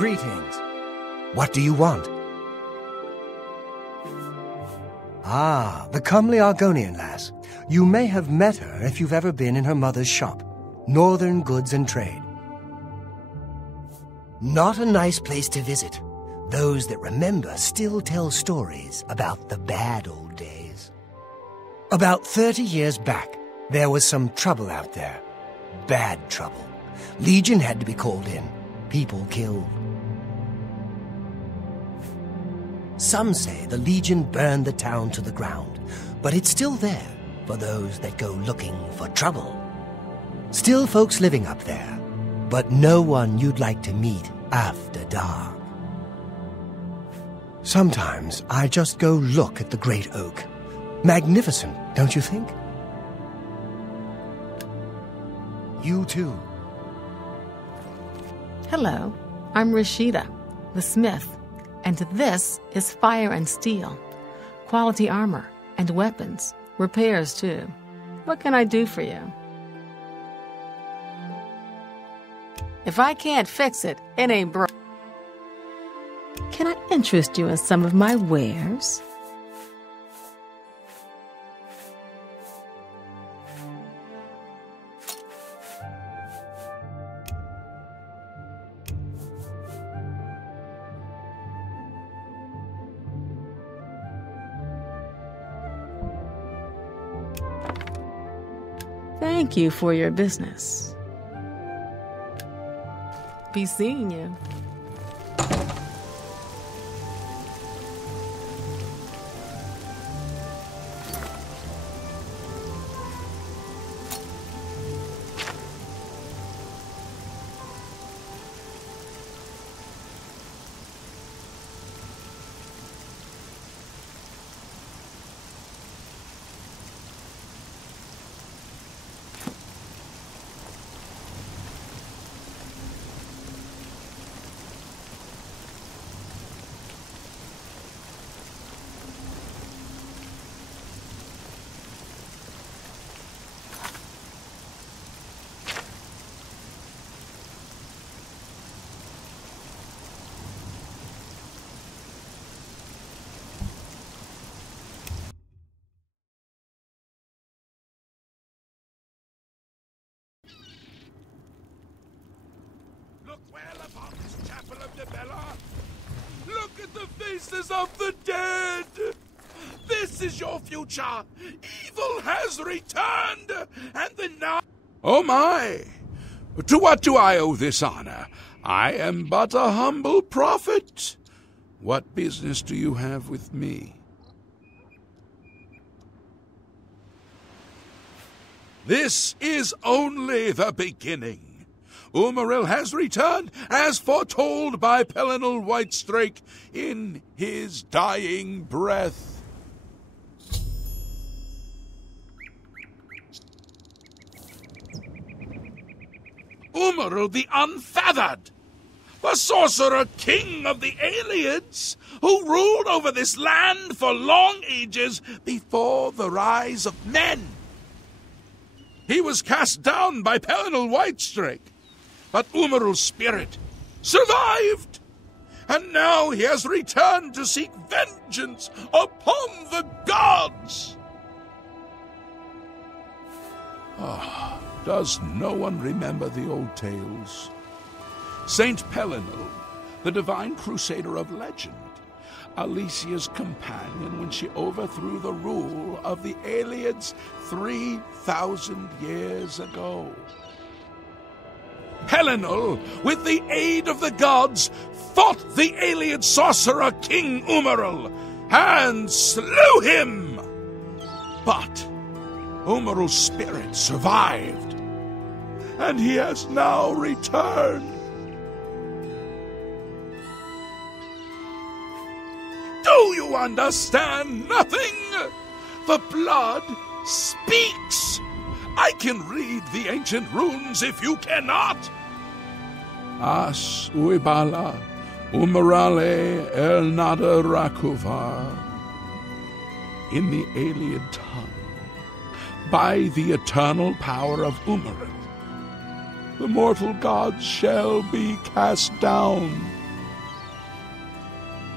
Greetings. What do you want? Ah, the comely Argonian lass. You may have met her if you've ever been in her mother's shop, Northern Goods and Trade. Not a nice place to visit. Those that remember still tell stories about the bad old days. About 30 years back, there was some trouble out there. Bad trouble. Legion had to be called in. People killed. Some say the Legion burned the town to the ground, but it's still there for those that go looking for trouble. Still folks living up there, but no one you'd like to meet after dark. Sometimes I just go look at the Great Oak. Magnificent, don't you think? You too. Hello, I'm Rashida, the smith, and this is Fire and Steel. Quality armor and weapons, repairs too. What can I do for you? If I can't fix it, it ain't broke. Can I interest you in some of my wares? Thank you for your business. Be seeing you. Look well upon this chapel of Debella. Look at the faces of the dead. This is your future. Evil has returned, and the night... Oh my! To what do I owe this honor? I am but a humble prophet. What business do you have with me? This is only the beginning. Umaril has returned, as foretold by Pelennor Whitestrake in his dying breath. Umaril the Unfeathered, the sorcerer king of the Aliens, who ruled over this land for long ages before the rise of men. He was cast down by Pelennor Whitestrake, but Umaril's spirit survived, and now he has returned to seek vengeance upon the gods. Does no one remember the old tales? Saint Pelennor, the divine crusader of legend, Alicia's companion when she overthrew the rule of the Aliens 3,000 years ago. Pelennor, with the aid of the gods, fought the alien sorcerer King Umaril and slew him. But Umaril's spirit survived, and he has now returned. Do you understand nothing? The blood speaks. I can read the ancient runes if you cannot. As uibala, umarale el nada rakuvar. In the alien tongue, by the eternal power of Umaril, the mortal gods shall be cast down,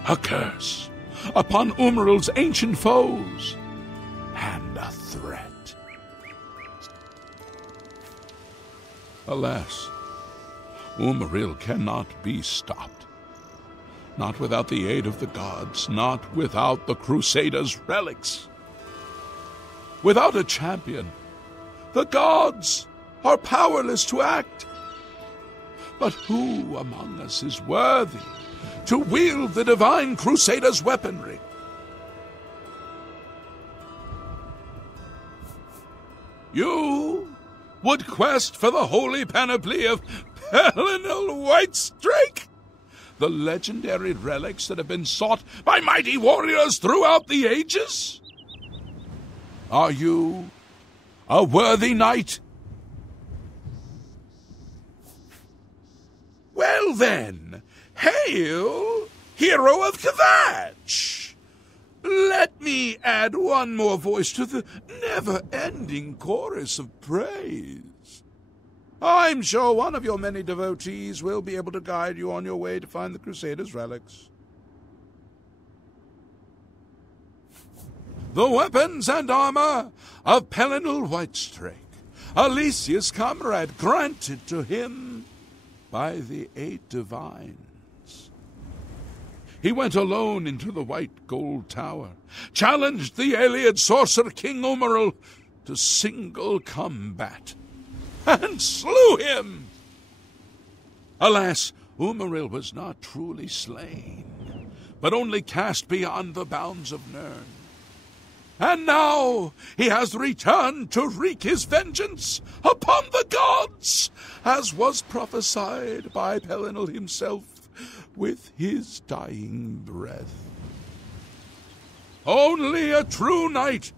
a curse upon Umaril's ancient foes, and a threat. Alas, Umaril cannot be stopped. Not without the aid of the gods, not without the Crusaders' relics. Without a champion, the gods are powerless to act. But who among us is worthy to wield the divine Crusaders' weaponry? You would quest for the holy panoply of Pelennor Whitestrake, the legendary relics that have been sought by mighty warriors throughout the ages? Are you a worthy knight? Well then, hail, hero of Kvatch! Let me add one more voice to the never-ending chorus of praise. I'm sure one of your many devotees will be able to guide you on your way to find the Crusaders' relics. The weapons and armor of Pelennor Whitestrake, Alicia's comrade, granted to him by the 8 divines. He went alone into the white gold tower, challenged the Ayleid sorcerer King Umaril to single combat, and slew him. Alas, Umaril was not truly slain, but only cast beyond the bounds of Nirn. And now he has returned to wreak his vengeance upon the gods, as was prophesied by Pelennor himself with his dying breath. Only a true knight,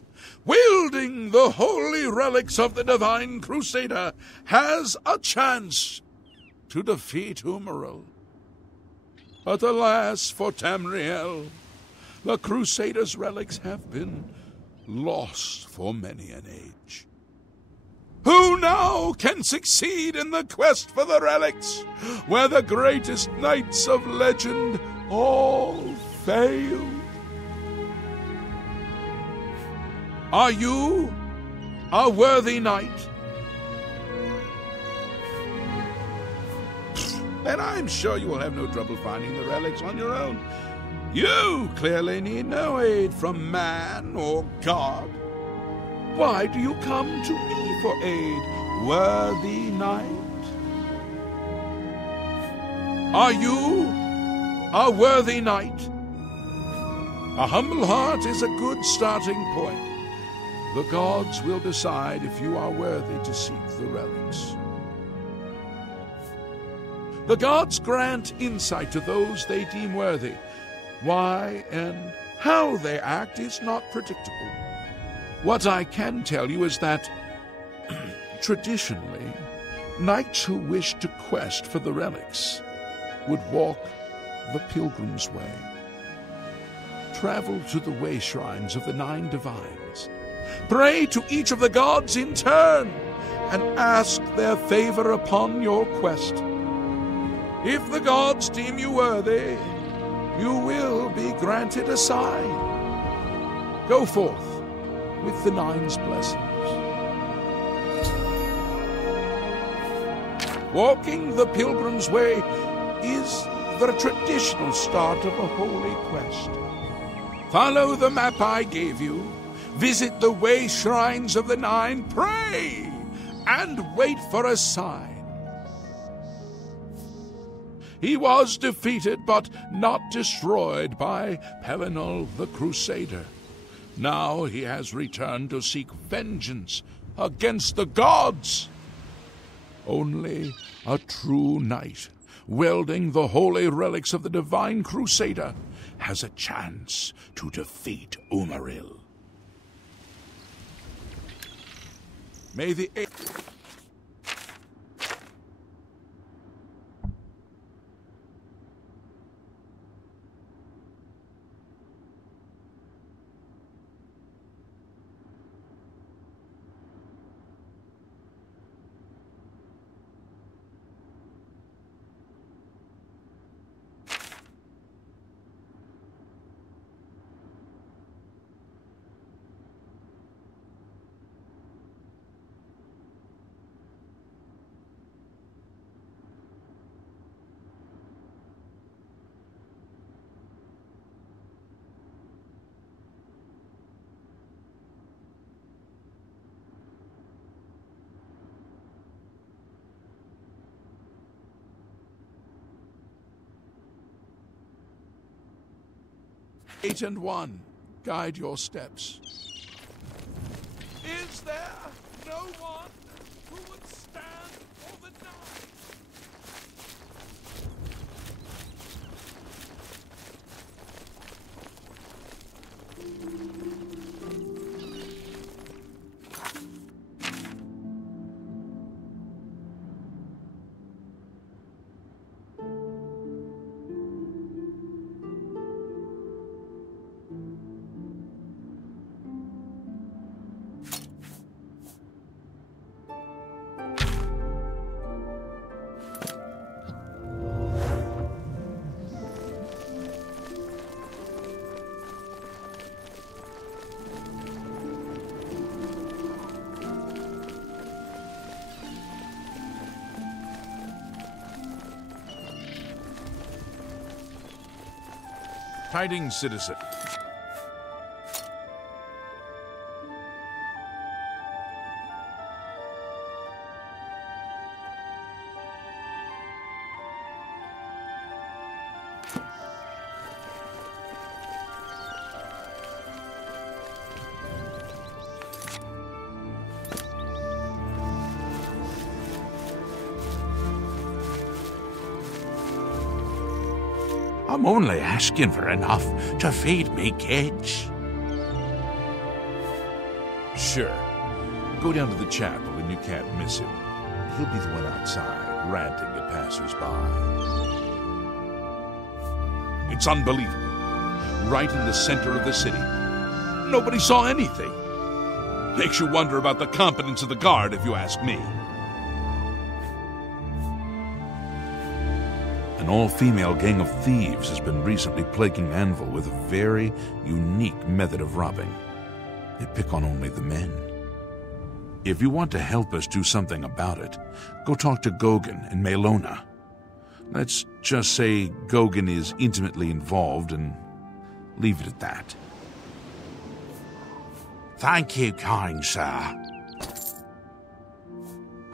wielding the holy relics of the divine Crusader, has a chance to defeat Umaril. But alas for Tamriel, the Crusader's relics have been lost for many an age. Who now can succeed in the quest for the relics, where the greatest knights of legend all failed? Are you a worthy knight? Then I'm sure you will have no trouble finding the relics on your own. You clearly need no aid from man or god. Why do you come to me for aid, worthy knight? Are you a worthy knight? A humble heart is a good starting point. The gods will decide if you are worthy to seek the relics. The gods grant insight to those they deem worthy. Why and how they act is not predictable. What I can tell you is that, traditionally, knights who wish to quest for the relics would walk the Pilgrim's way, travel to the Wayshrines of the 9 divines, pray to each of the gods in turn, and ask their favor upon your quest. If the gods deem you worthy, you will be granted a sign. Go forth with the 9's blessings. Walking the Pilgrim's Way is the traditional start of a holy quest. Follow the map I gave you, visit the Wayshrines of the 9, pray, and wait for a sign. He was defeated but not destroyed by Pelennor the Crusader. Now he has returned to seek vengeance against the gods. Only a true knight, wielding the holy relics of the divine Crusader, has a chance to defeat Umaril. May the 8 and 1, guide your steps. Is there no one who would stand for the knife? Tidings, citizen. I'm only asking for enough to feed me kids. Sure. Go down to the chapel and you can't miss him. He'll be the one outside, ranting at passers-by. It's unbelievable. Right in the center of the city. Nobody saw anything. Makes you wonder about the competence of the guard, if you ask me. An all-female gang of thieves has been recently plaguing Anvil with a very unique method of robbing. They pick on only the men. If you want to help us do something about it, go talk to Gogan and Melona. Let's just say Gogan is intimately involved and leave it at that. Thank you, kind sir.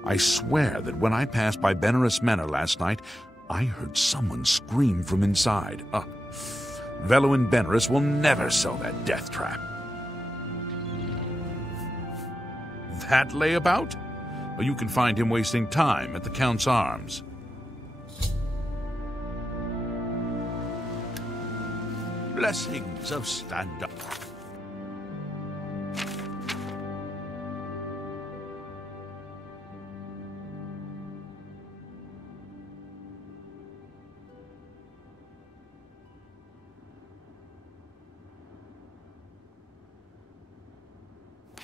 I swear that when I passed by Benerus Manor last night, I heard someone scream from inside. Velo and Benerus will never sell that death trap. That layabout? Well, you can find him wasting time at the Count's Arms. Blessings of stand-up.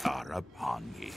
Are upon ye.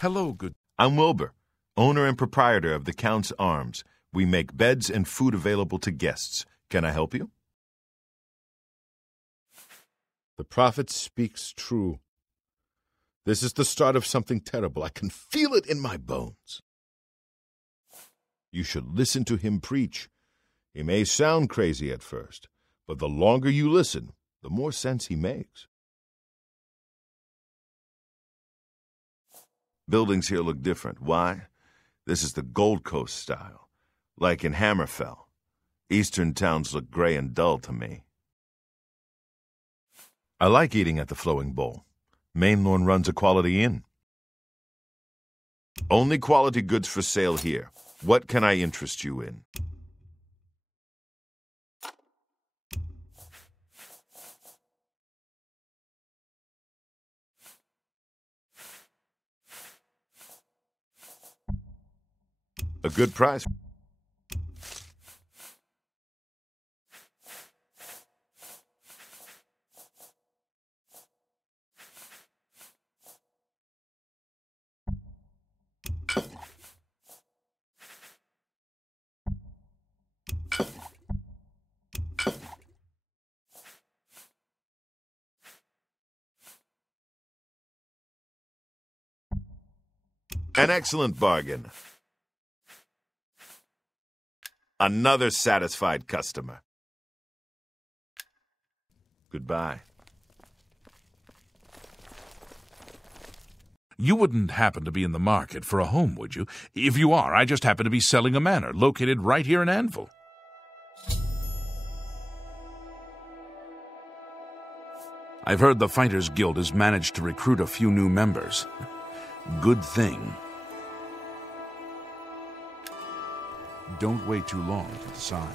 Hello, good... I'm Wilbur, owner and proprietor of the Count's Arms. We make beds and food available to guests. Can I help you? The prophet speaks true. This is the start of something terrible. I can feel it in my bones. You should listen to him preach. He may sound crazy at first, but the longer you listen, the more sense he makes. Buildings here look different. Why? This is the Gold Coast style, like in Hammerfell. Eastern towns look gray and dull to me. I like eating at the Flowing Bowl. Mainlorn runs a quality inn. Only quality goods for sale here. What can I interest you in? A good price. An excellent bargain. Another satisfied customer. Goodbye. You wouldn't happen to be in the market for a home, would you? If you are, I just happen to be selling a manor located right here in Anvil. I've heard the Fighters Guild has managed to recruit a few new members. Good thing. Don't wait too long to decide.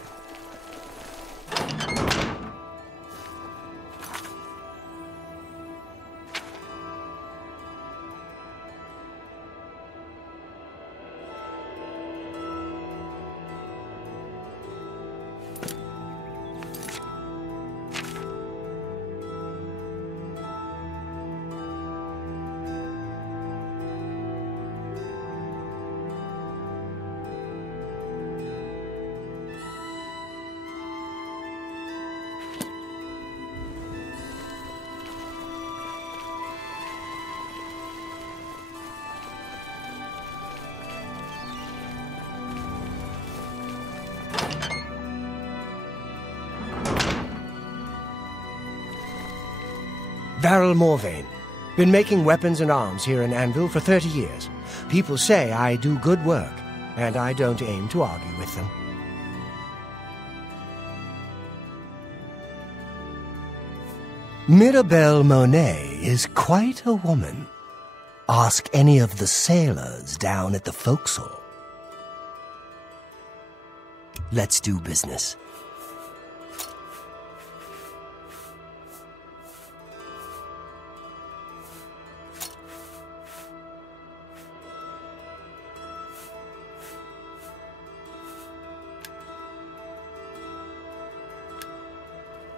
Varel Morvain. Been making weapons and arms here in Anvil for 30 years. People say I do good work, and I don't aim to argue with them. Mirabelle Monet is quite a woman. Ask any of the sailors down at the forecastle. Let's do business.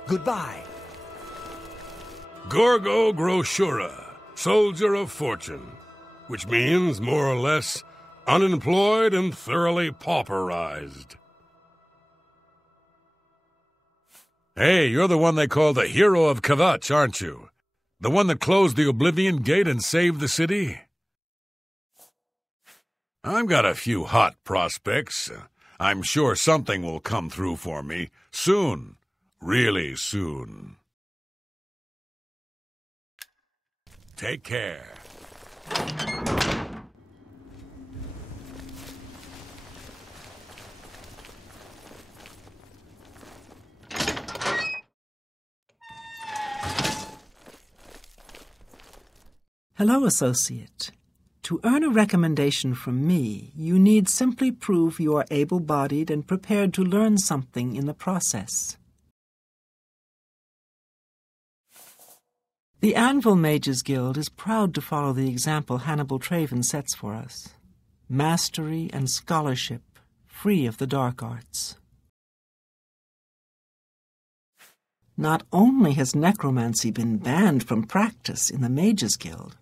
Goodbye. Gorgo Groshura, soldier of fortune, which means, more or less, unemployed and thoroughly pauperized. Hey, you're the one they call the hero of Kvatch, aren't you? The one that closed the Oblivion gate and saved the city? I've got a few hot prospects. I'm sure something will come through for me. Soon. Really soon. Take care. Hello, associate. To earn a recommendation from me, you need simply prove you are able-bodied and prepared to learn something in the process. The Anvil Mages Guild is proud to follow the example Hannibal Traven sets for us. Mastery and scholarship, free of the dark arts. Not only has necromancy been banned from practice in the Mages Guild,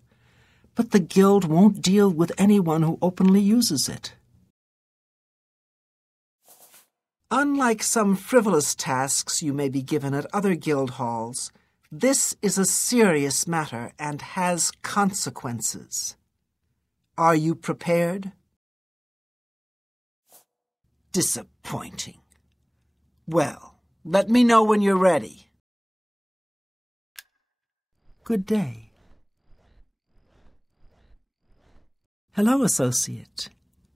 but the guild won't deal with anyone who openly uses it. Unlike some frivolous tasks you may be given at other guild halls, this is a serious matter and has consequences. Are you prepared? Disappointing. Well, let me know when you're ready. Good day. Hello, associate.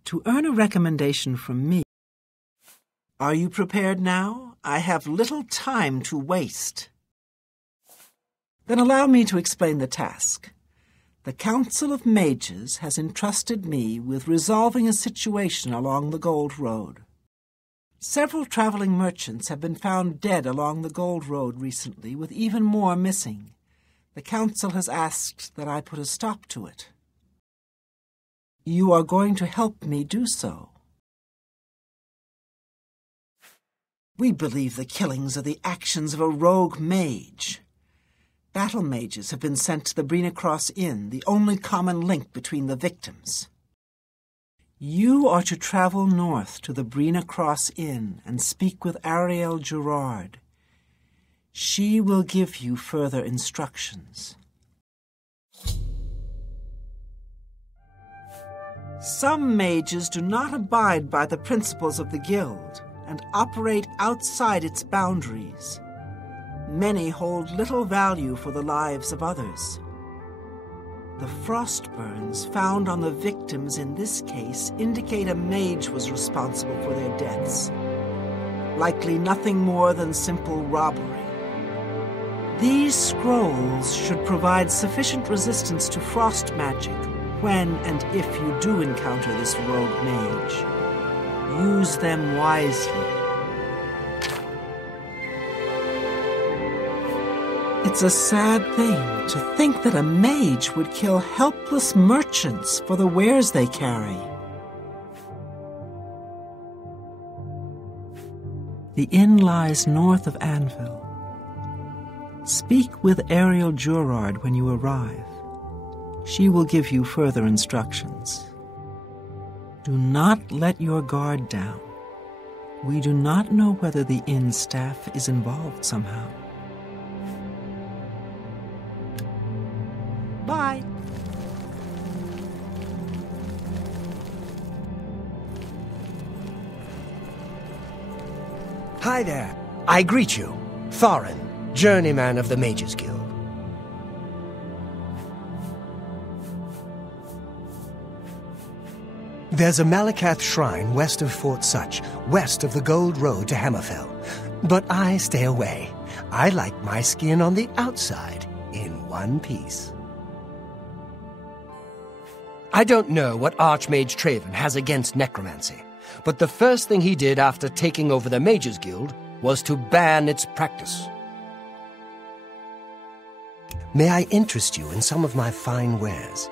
To earn a recommendation from me. Are you prepared now? I have little time to waste. Then allow me to explain the task. The Council of Mages has entrusted me with resolving a situation along the Gold Road. Several traveling merchants have been found dead along the Gold Road recently, with even more missing. The Council has asked that I put a stop to it. You are going to help me do so. We believe the killings are the actions of a rogue mage. Battle mages have been sent to the Brina Cross Inn, the only common link between the victims. You are to travel north to the Brina Cross Inn and speak with Ariel Gerard. She will give you further instructions. Some mages do not abide by the principles of the guild and operate outside its boundaries. Many hold little value for the lives of others. The frost burns found on the victims in this case indicate a mage was responsible for their deaths. Likely nothing more than simple robbery. These scrolls should provide sufficient resistance to frost magic when and if you do encounter this rogue mage. Use them wisely. It's a sad thing to think that a mage would kill helpless merchants for the wares they carry. The inn lies north of Anvil. Speak with Ariel Gerard when you arrive. She will give you further instructions. Do not let your guard down. We do not know whether the inn staff is involved somehow. Bye. Hi there. I greet you, Thorin, journeyman of the Mages Guild. There's a Malakath shrine west of Fort Such, west of the Gold Road to Hammerfell. But I stay away. I like my skin on the outside, in one piece. I don't know what Archmage Traven has against necromancy, but the first thing he did after taking over the Mages Guild was to ban its practice. May I interest you in some of my fine wares?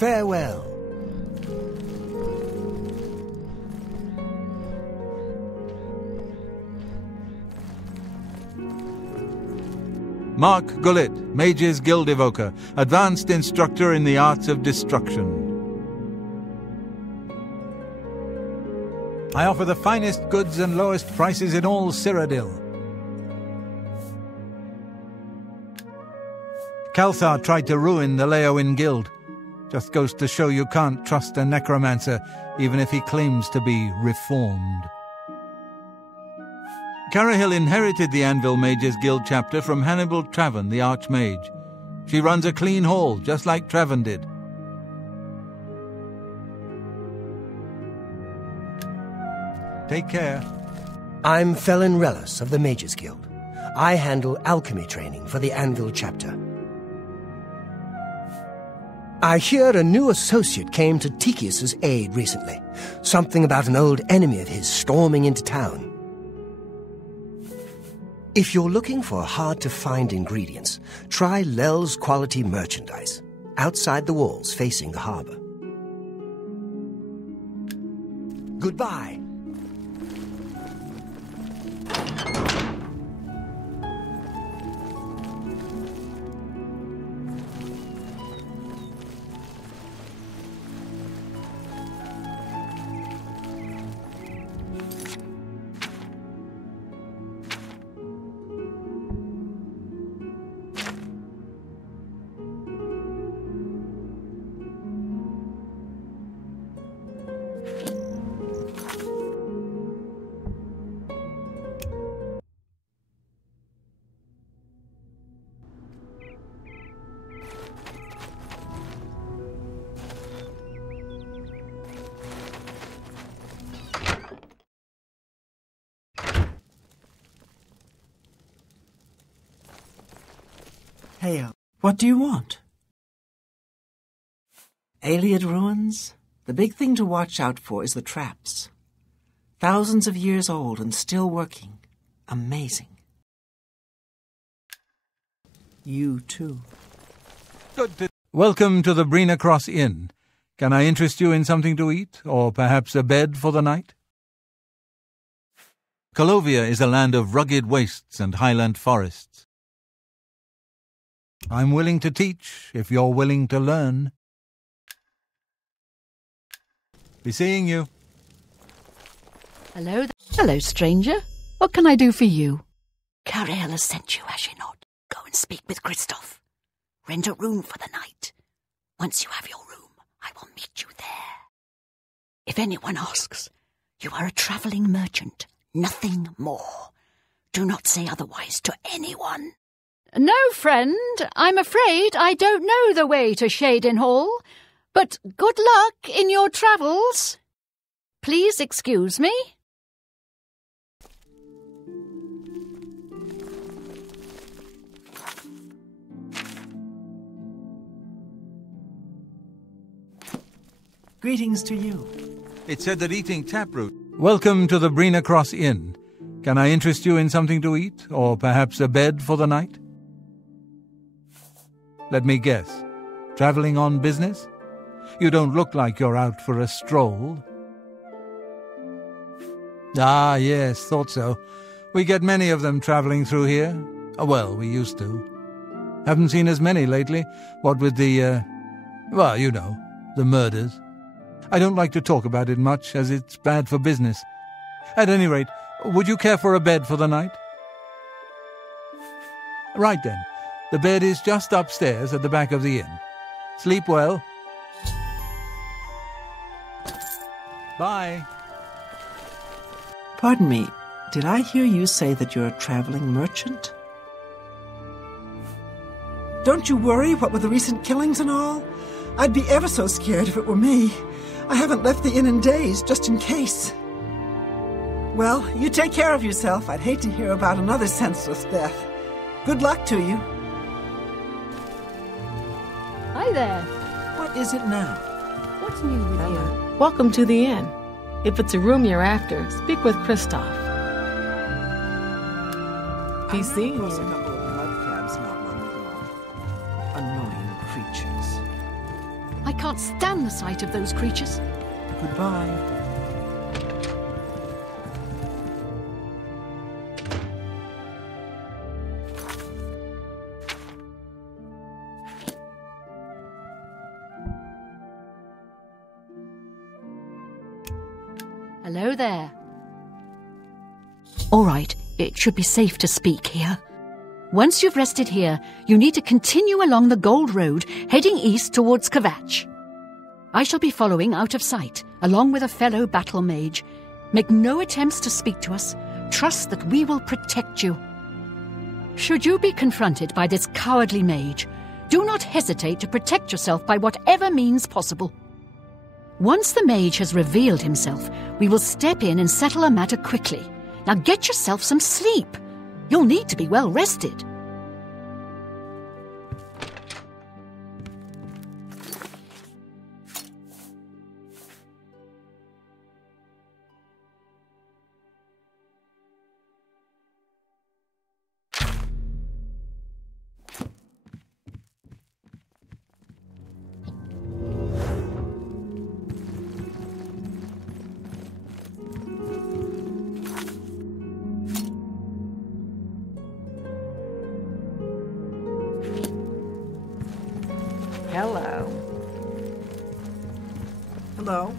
Farewell. Mark Gullet, Mages Guild Evoker, Advanced Instructor in the Arts of Destruction. I offer the finest goods and lowest prices in all Cyrodiil. Kalthar tried to ruin the Leoin Guild. Just goes to show you can't trust a necromancer, even if he claims to be reformed. Carahill inherited the Anvil Mages Guild chapter from Hannibal Traven, the Archmage. She runs a clean hall, just like Traven did. Take care. I'm Felin Relis of the Mages Guild. I handle alchemy training for the Anvil chapter. I hear a new associate came to Tychius's aid recently. Something about an old enemy of his storming into town. If you're looking for hard-to-find ingredients, try Lel's Quality Merchandise, outside the walls facing the harbor. Goodbye. Hail. What do you want? Ayleid ruins? The big thing to watch out for is the traps. Thousands of years old and still working. Amazing. You too. Welcome to the Brina Cross Inn. Can I interest you in something to eat, or perhaps a bed for the night? Colovia is a land of rugged wastes and highland forests. I'm willing to teach, if you're willing to learn. Be seeing you. Hello, stranger. What can I do for you? Chorrol has sent you, has she not? Go and speak with Christoph. Rent a room for the night. Once you have your room, I will meet you there. If anyone asks, you are a travelling merchant, nothing more. Do not say otherwise to anyone. No, friend, I'm afraid I don't know the way to Cheydinhal, but good luck in your travels. Please excuse me. Greetings to you. It said that eating taproot. Welcome to the Brina Cross Inn. Can I interest you in something to eat, or perhaps a bed for the night? Let me guess. Travelling on business? You don't look like you're out for a stroll. Ah, yes, thought so. We get many of them travelling through here. Well, we used to. Haven't seen as many lately. What with the, well, you know, the murders. I don't like to talk about it much, as it's bad for business. At any rate, would you care for a bed for the night? Right then. The bed is just upstairs at the back of the inn. Sleep well. Bye. Pardon me, did I hear you say that you're a traveling merchant? Don't you worry, what with the recent killings and all? I'd be ever so scared if it were me. I haven't left the inn in days, just in case. Well, you take care of yourself. I'd hate to hear about another senseless death. Good luck to you. Hi there. What is it now? What's new with you? Welcome to the inn. If it's a room you're after, speak with Christoph. Be seeing A you. couple of mud crabs not long ago. Annoying creatures. I can't stand the sight of those creatures. Goodbye. Hello there. All right, it should be safe to speak here. Once you've rested here, you need to continue along the Gold Road, heading east towards Kvatch. I shall be following out of sight, along with a fellow battle mage. Make no attempts to speak to us. Trust that we will protect you. Should you be confronted by this cowardly mage, do not hesitate to protect yourself by whatever means possible. Once the mage has revealed himself, we will step in and settle a matter quickly. Now get yourself some sleep. You'll need to be well rested. Hello. Hello.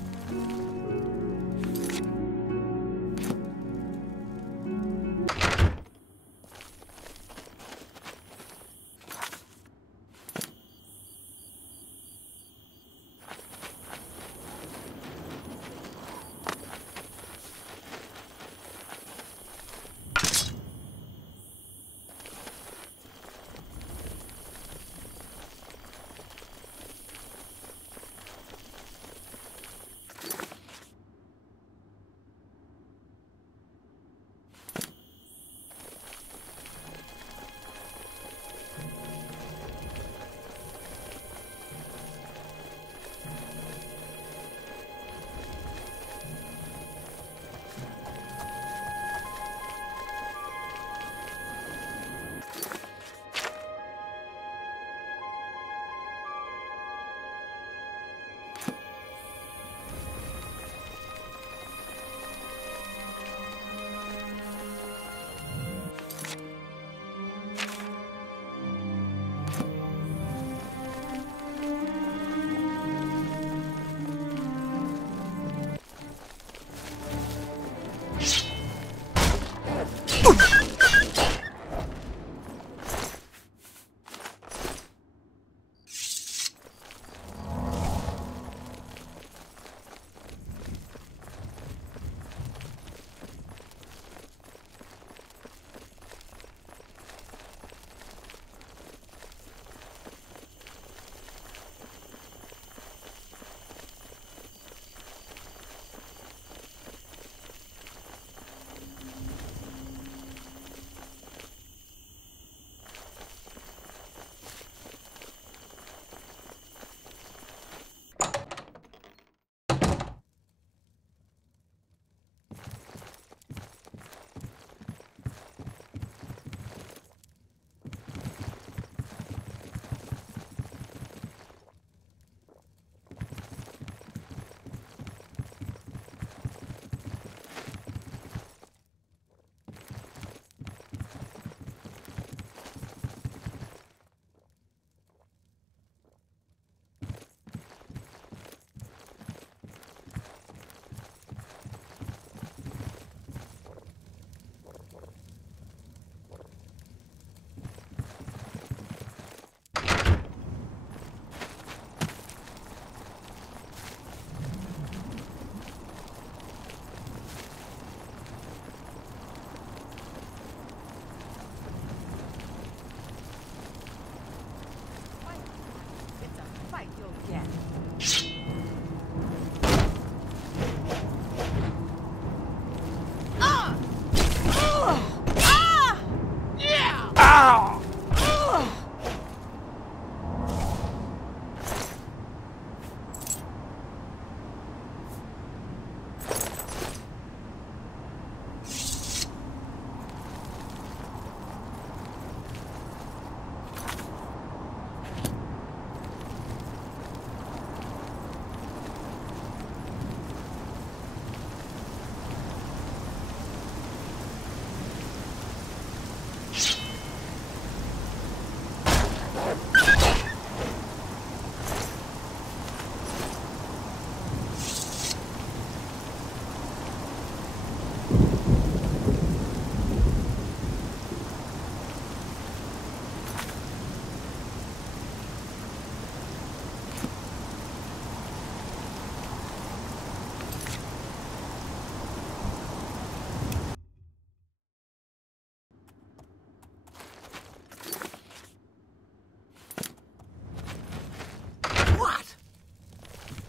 fight you'll get.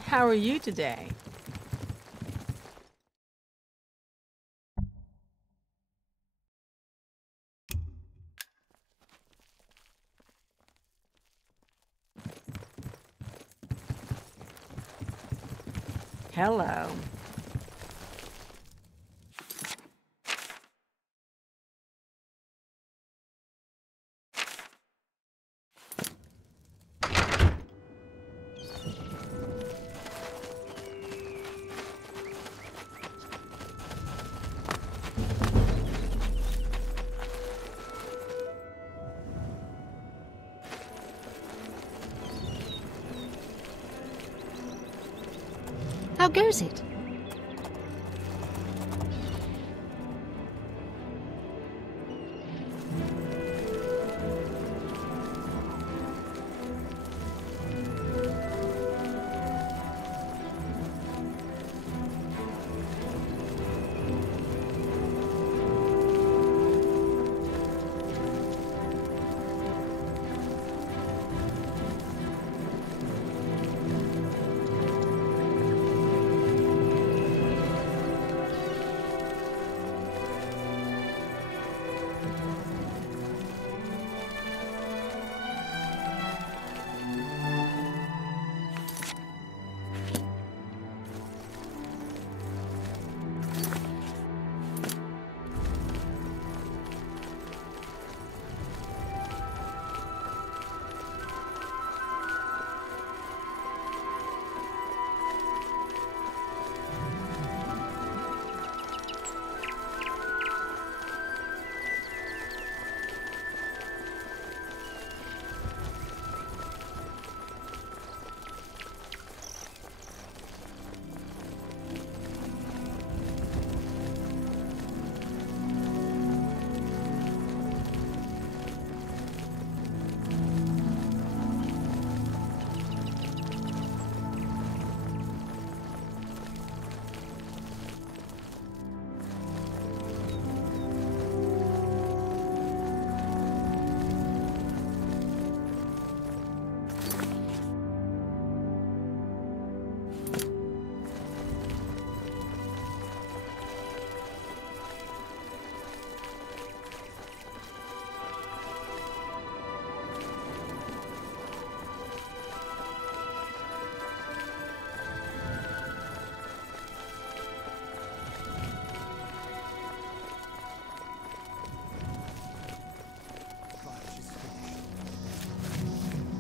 How are you today? Hello. How goes it?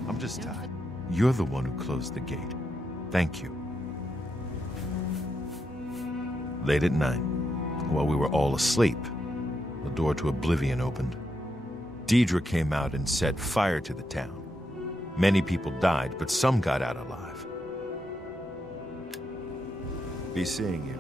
I'm just tired. You're the one who closed the gate. Thank you. Late at night, while we were all asleep, the door to Oblivion opened. Deidre came out and set fire to the town. Many people died, but some got out alive. Be seeing you.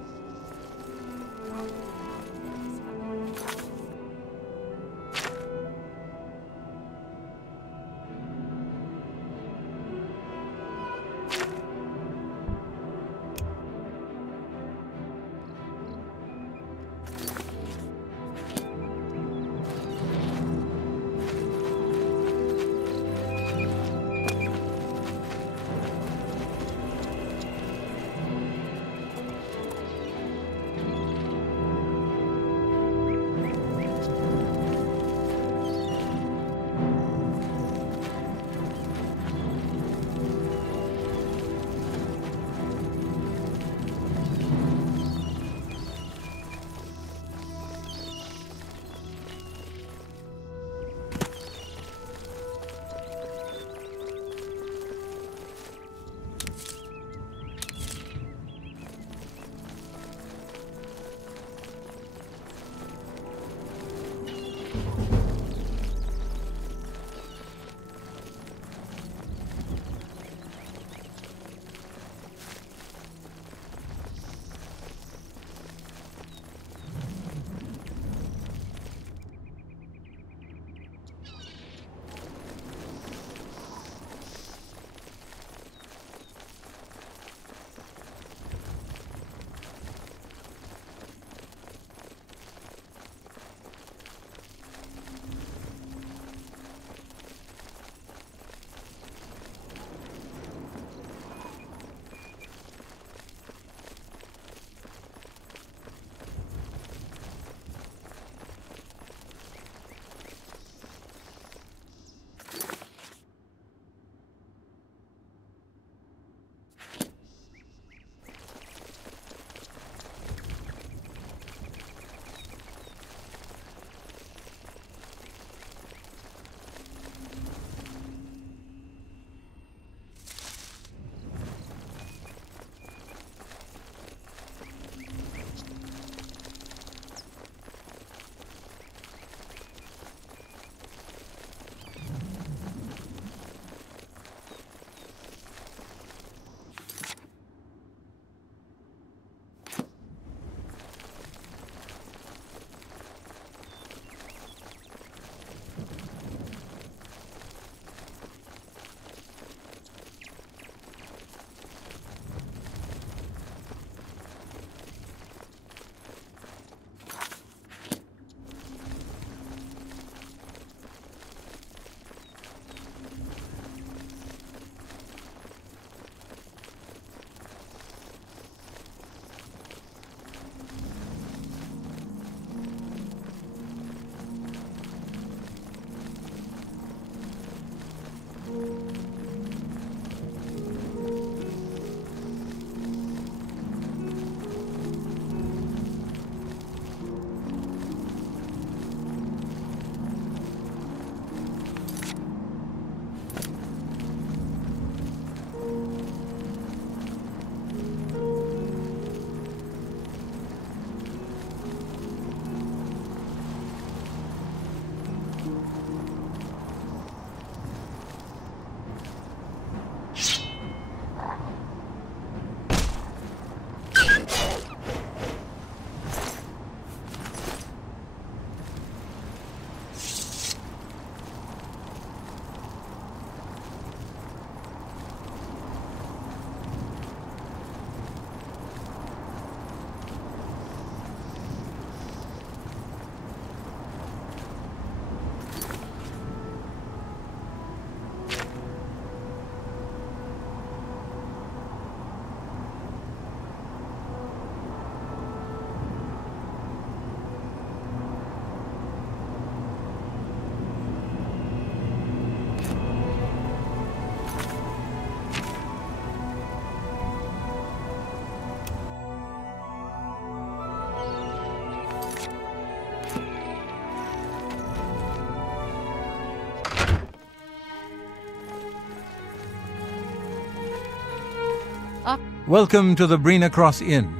Welcome to the Brina Cross Inn.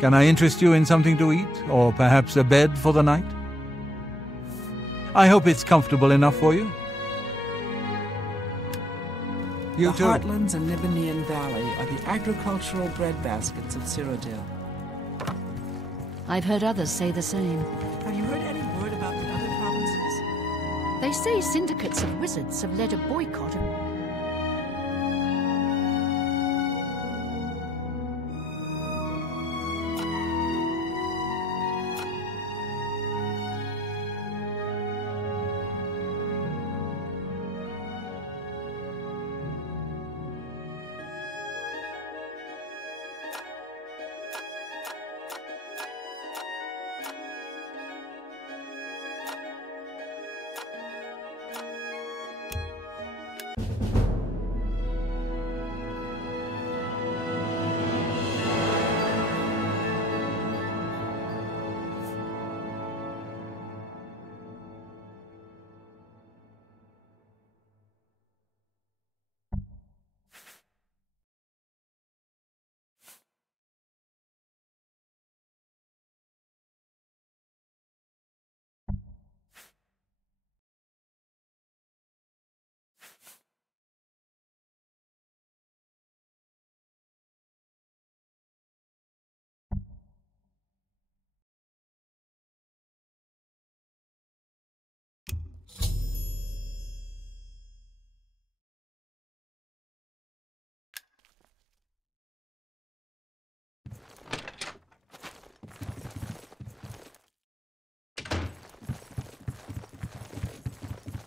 Can I interest you in something to eat, or perhaps a bed for the night? I hope it's comfortable enough for you. You the too. Heartlands and Nibanian Valley are the agricultural breadbaskets of Cyrodiil. I've heard others say the same. Have you heard any word about the other provinces? They say syndicates of wizards have led a boycott of...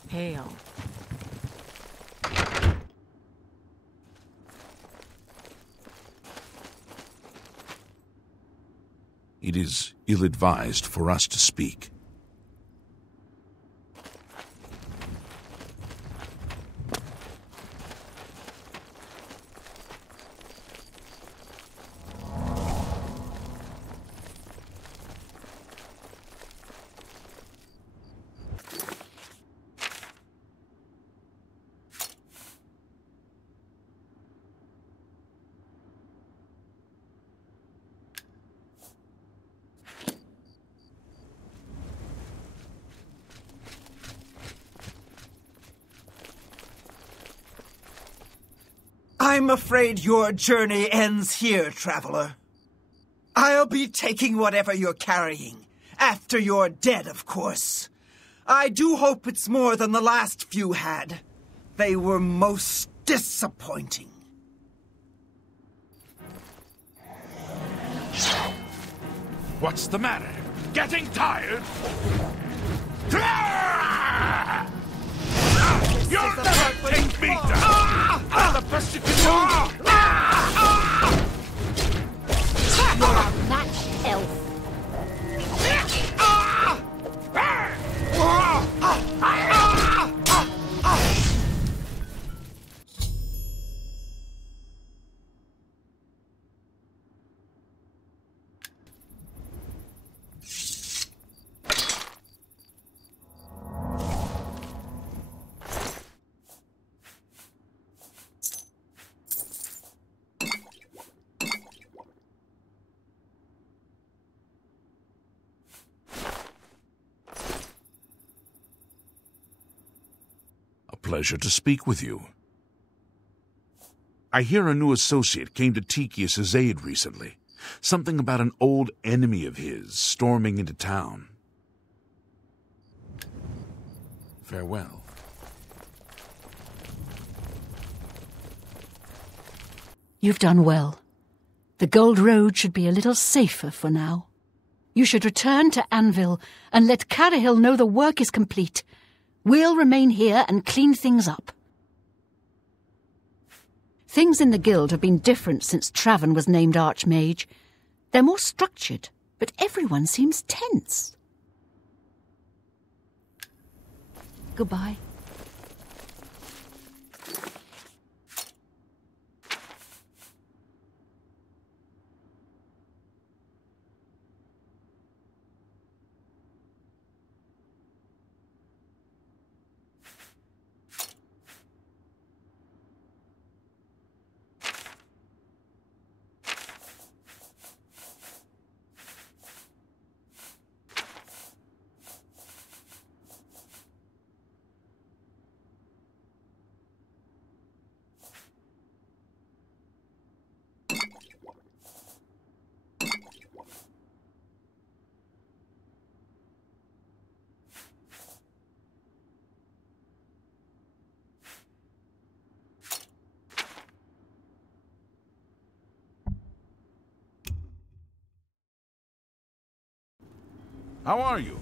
Hail. It is ill-advised for us to speak. I'm afraid your journey ends here, traveler. I'll be taking whatever you're carrying. After you're dead, of course. I do hope it's more than the last few had. They were most disappointing. What's the matter? Getting tired? You'll never take me down! I'm the best you can do! You're a match, elf. Pleasure to speak with you. I hear a new associate came to Tychius's aid recently. Something about an old enemy of his storming into town. Farewell. You've done well. The Gold Road should be a little safer for now. You should return to Anvil and let Cheydinhal know the work is complete. We'll remain here and clean things up. Things in the guild have been different since Traven was named Archmage. They're more structured, but everyone seems tense. Goodbye. How are you?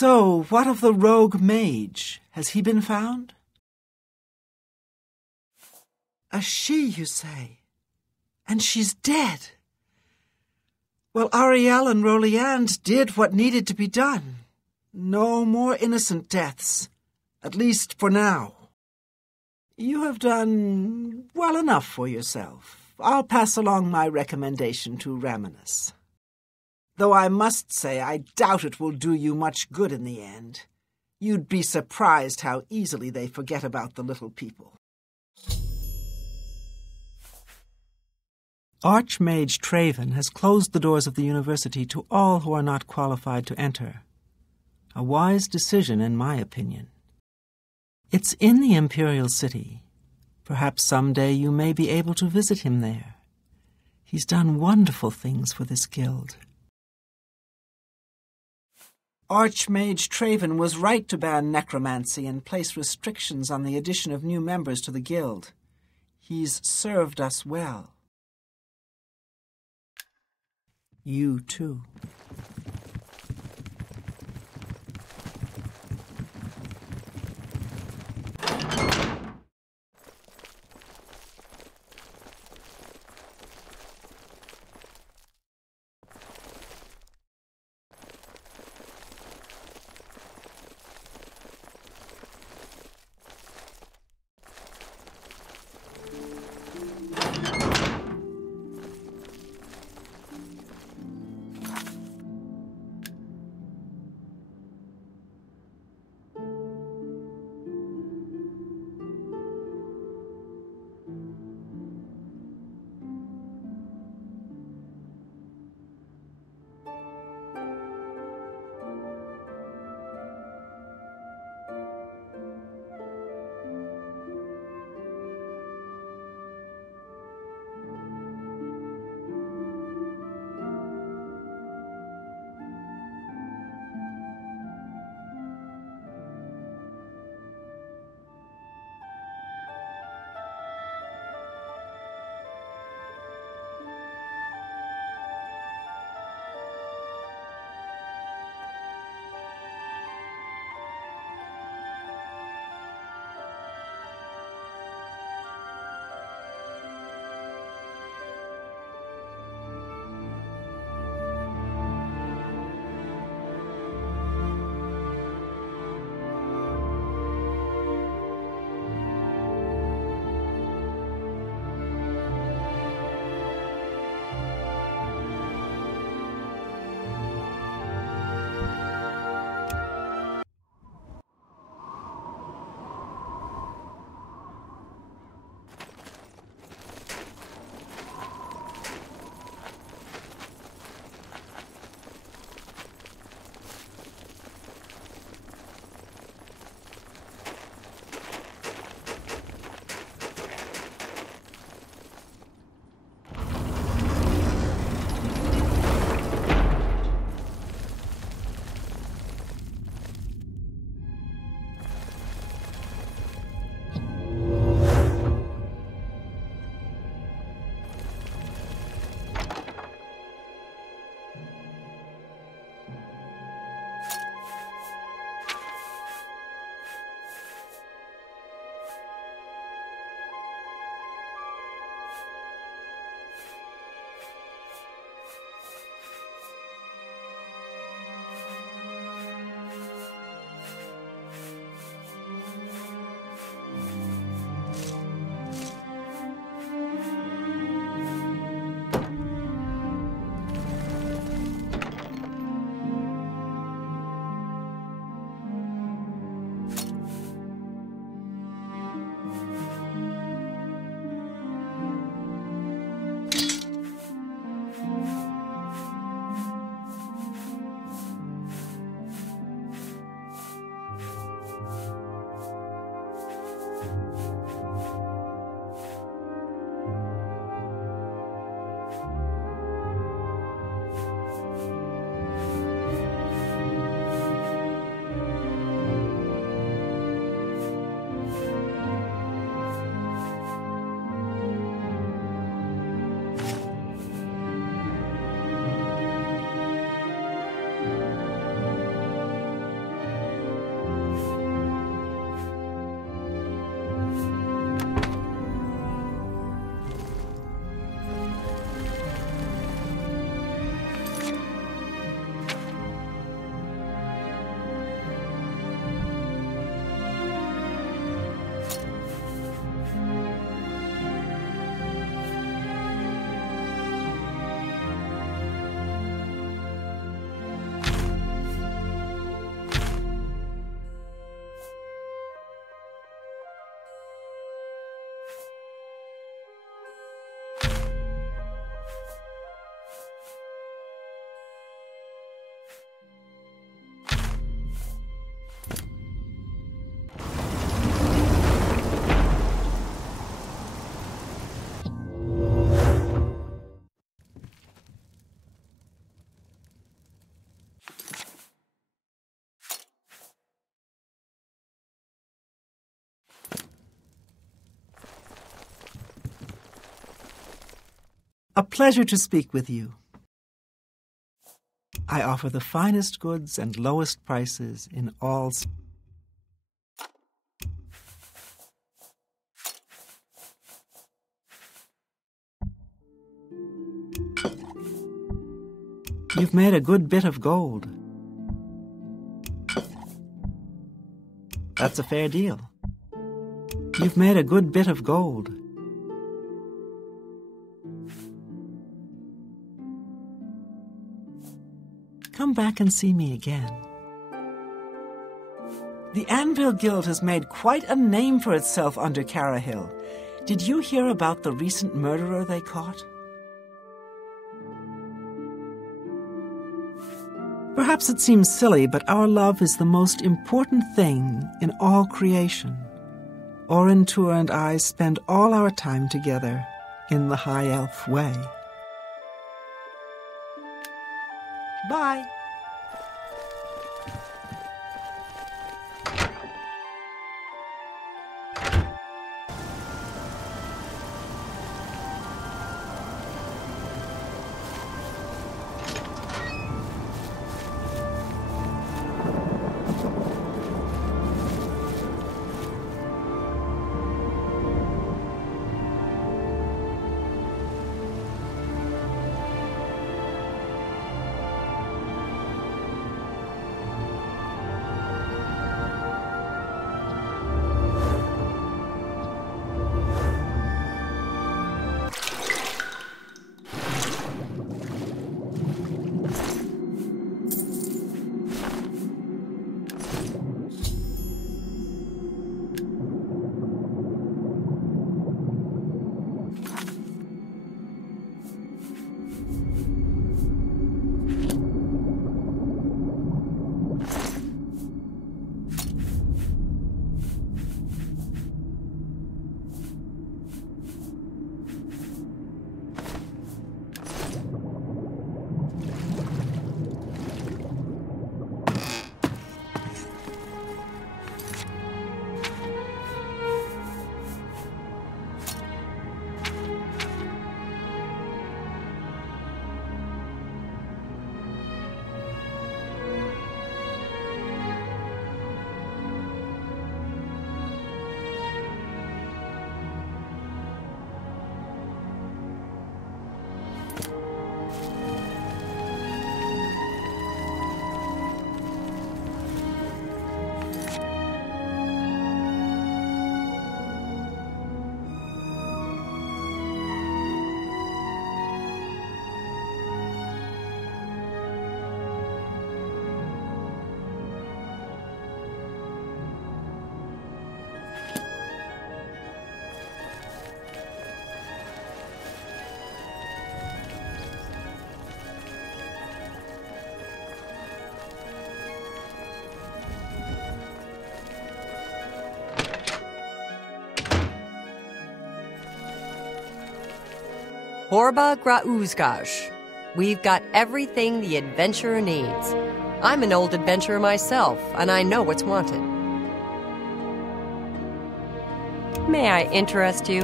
So, what of the rogue mage? Has he been found? A she, you say? And she's dead. Well, Ariel and Roliand did what needed to be done. No more innocent deaths, at least for now. You have done well enough for yourself. I'll pass along my recommendation to Raminus. Though I must say I doubt it will do you much good in the end. You'd be surprised how easily they forget about the little people. Archmage Traven has closed the doors of the university to all who are not qualified to enter. A wise decision, in my opinion. It's in the Imperial City. Perhaps someday you may be able to visit him there. He's done wonderful things for this guild. Archmage Traven was right to ban necromancy and place restrictions on the addition of new members to the guild. He's served us well. You too. A pleasure to speak with you. I offer the finest goods and lowest prices in all... You've made a good bit of gold. That's a fair deal. You've made a good bit of gold. Come back and see me again. The Anvil Guild has made quite a name for itself under Cheydinhal. Did you hear about the recent murderer they caught? Perhaps it seems silly, but our love is the most important thing in all creation. Orentur and I spend all our time together in the High Elf way. Bye. Horba Grauzgash. We've got everything the adventurer needs. I'm an old adventurer myself, and I know what's wanted. May I interest you?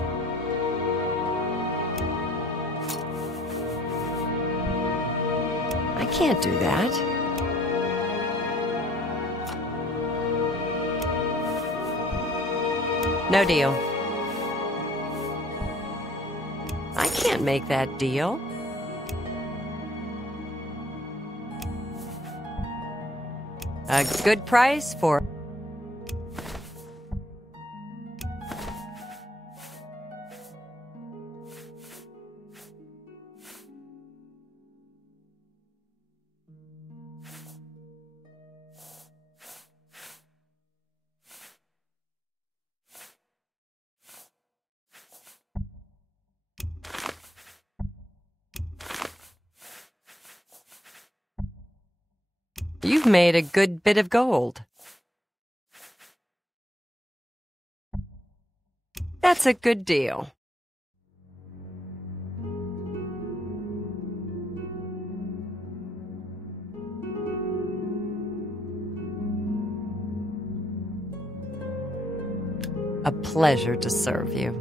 I can't do that. No deal. I can't make that deal. A good price for... You've made a good bit of gold. That's a good deal. A pleasure to serve you.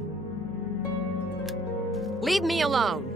Leave me alone.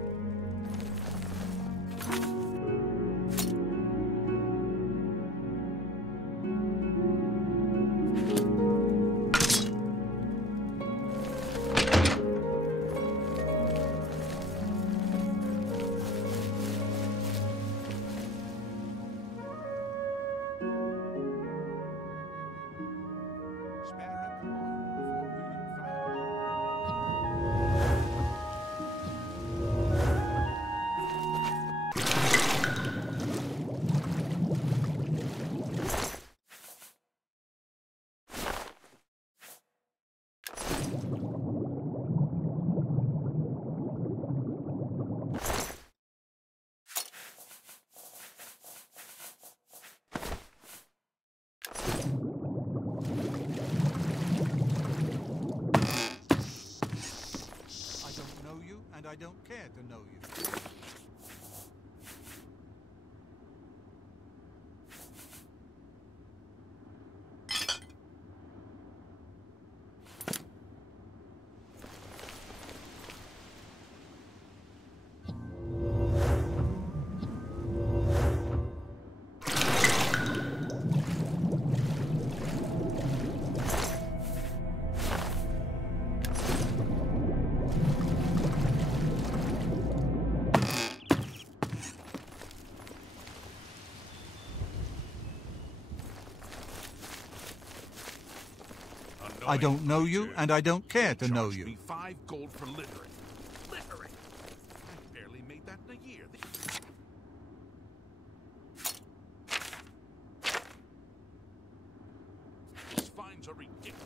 don't care to know you. I don't know you, and I don't care to know you. 5 gold for littering. Littering? I barely made that in a year. These fines are ridiculous.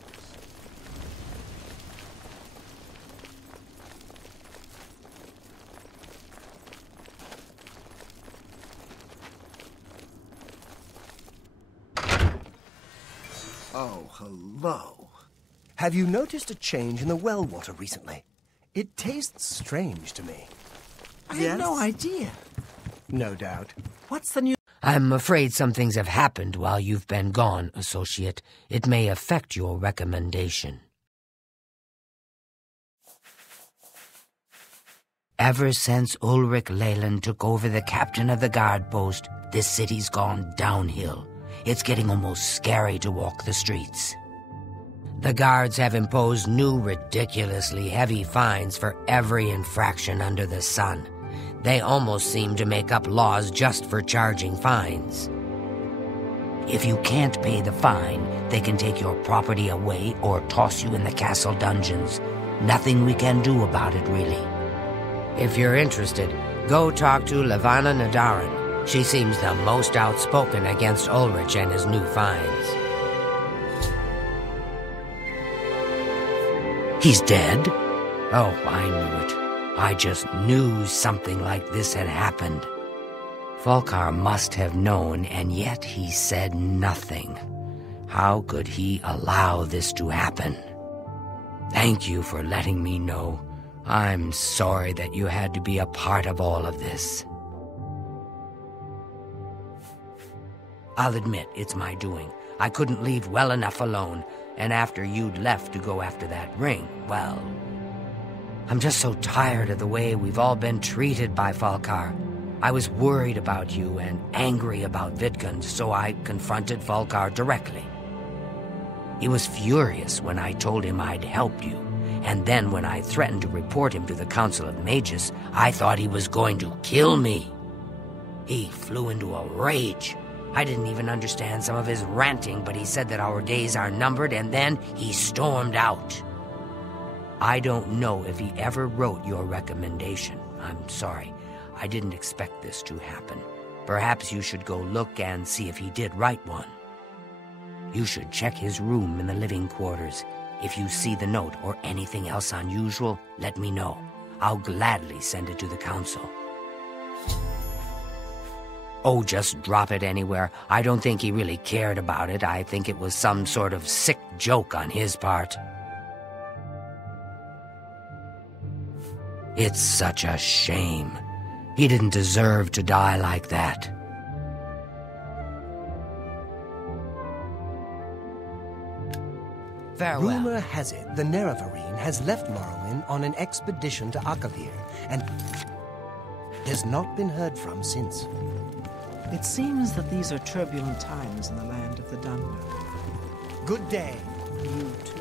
Oh, hello. Have you noticed a change in the well water recently? It tastes strange to me. I have no idea. No doubt. What's the new... I'm afraid some things have happened while you've been gone, Associate. It may affect your recommendation. Ever since Ulrich Leyland took over the captain of the guard post, this city's gone downhill. It's getting almost scary to walk the streets. The guards have imposed new, ridiculously heavy fines for every infraction under the sun. They almost seem to make up laws just for charging fines. If you can't pay the fine, they can take your property away or toss you in the castle dungeons. Nothing we can do about it, really. If you're interested, go talk to Levana Nadaran. She seems the most outspoken against Ulrich and his new fines. He's dead? Oh, I knew it. I just knew something like this had happened. Falkar must have known, and yet he said nothing. How could he allow this to happen? Thank you for letting me know. I'm sorry that you had to be a part of all of this. I'll admit it's my doing. I couldn't leave well enough alone. And after you'd left to go after that ring, well... I'm just so tired of the way we've all been treated by Falkar. I was worried about you and angry about Vidkund, so I confronted Falkar directly. He was furious when I told him I'd helped you, and then when I threatened to report him to the Council of Mages, I thought he was going to kill me. He flew into a rage. I didn't even understand some of his ranting, but he said that our days are numbered, and then he stormed out. I don't know if he ever wrote your recommendation. I'm sorry. I didn't expect this to happen. Perhaps you should go look and see if he did write one. You should check his room in the living quarters. If you see the note or anything else unusual, let me know. I'll gladly send it to the council. Oh, just drop it anywhere. I don't think he really cared about it. I think it was some sort of sick joke on his part. It's such a shame. He didn't deserve to die like that. Farewell. Rumor has it the Nerevarine has left Morrowind on an expedition to Akavir, and has not been heard from since. It seems that these are turbulent times in the land of the Dunmer. Good day. You too.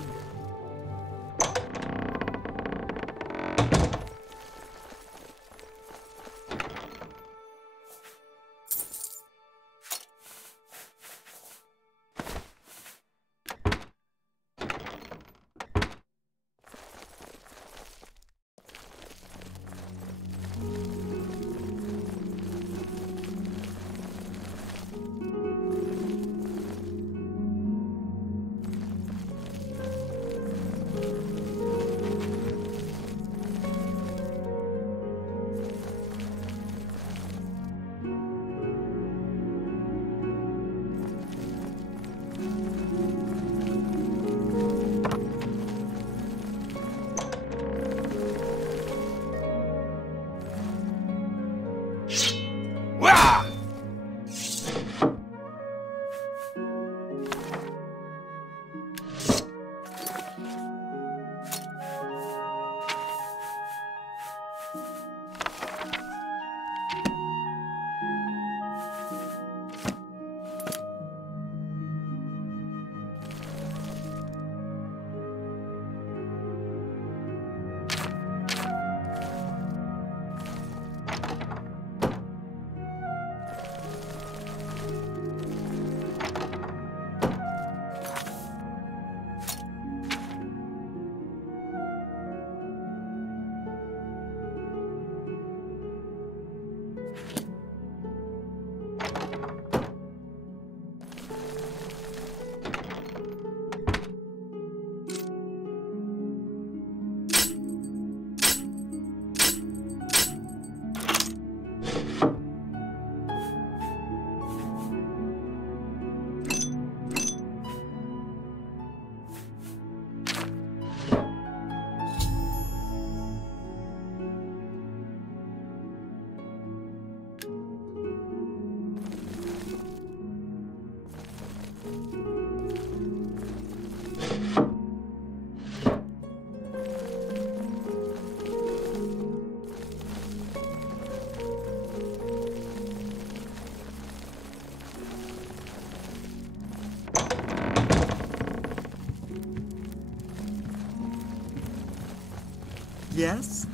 Yes?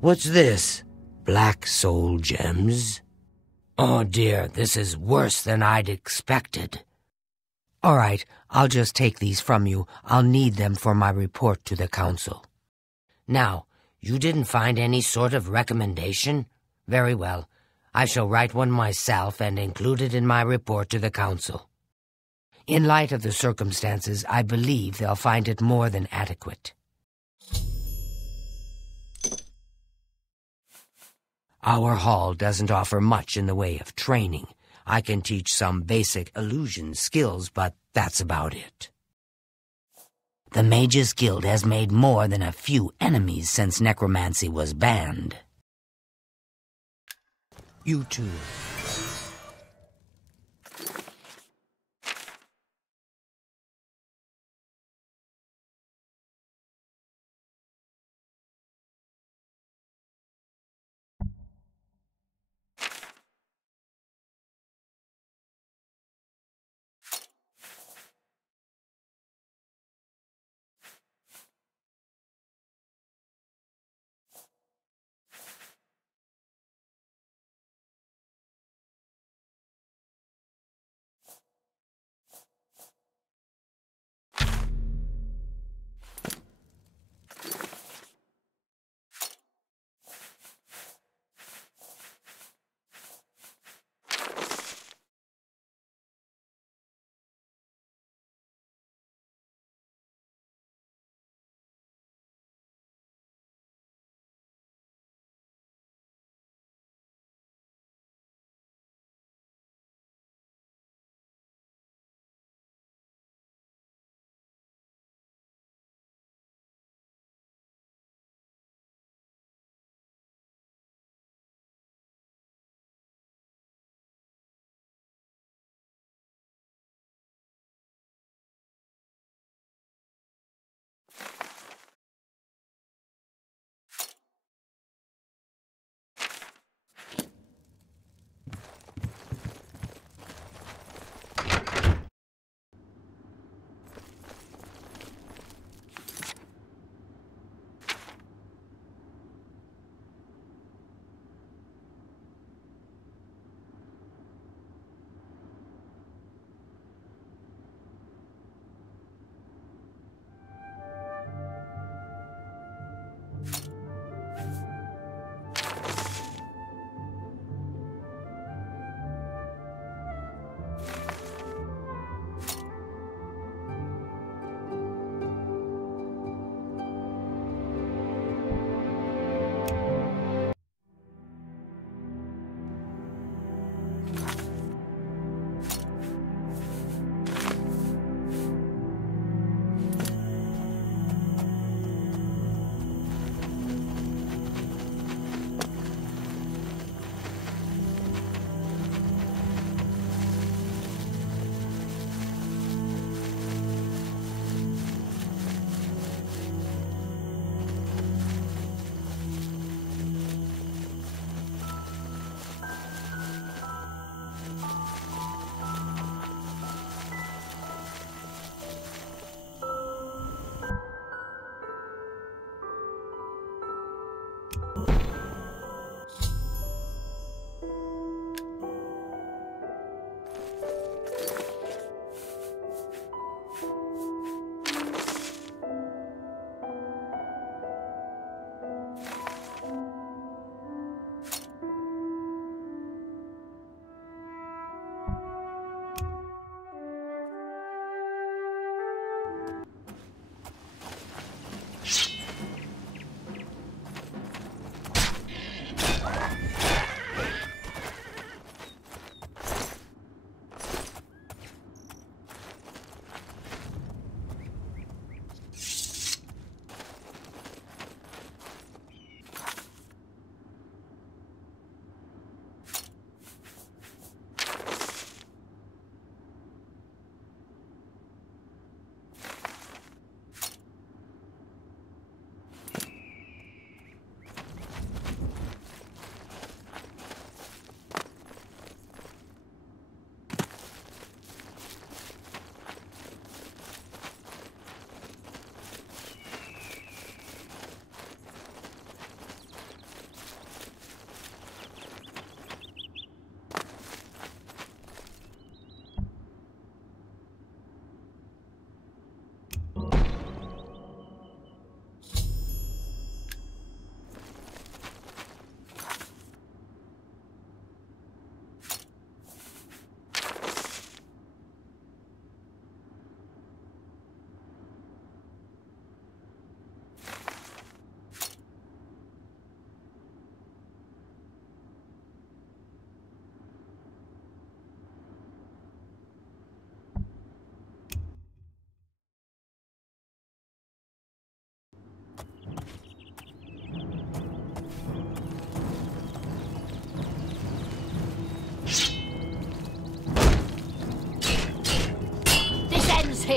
What's this? Black soul gems? Oh dear, this is worse than I'd expected. All right, I'll just take these from you. I'll need them for my report to the council. Now, you didn't find any sort of recommendation? Very well. I shall write one myself and include it in my report to the council. In light of the circumstances, I believe they'll find it more than adequate. Our hall doesn't offer much in the way of training. I can teach some basic illusion skills, but that's about it. The Mages Guild has made more than a few enemies since necromancy was banned. You too.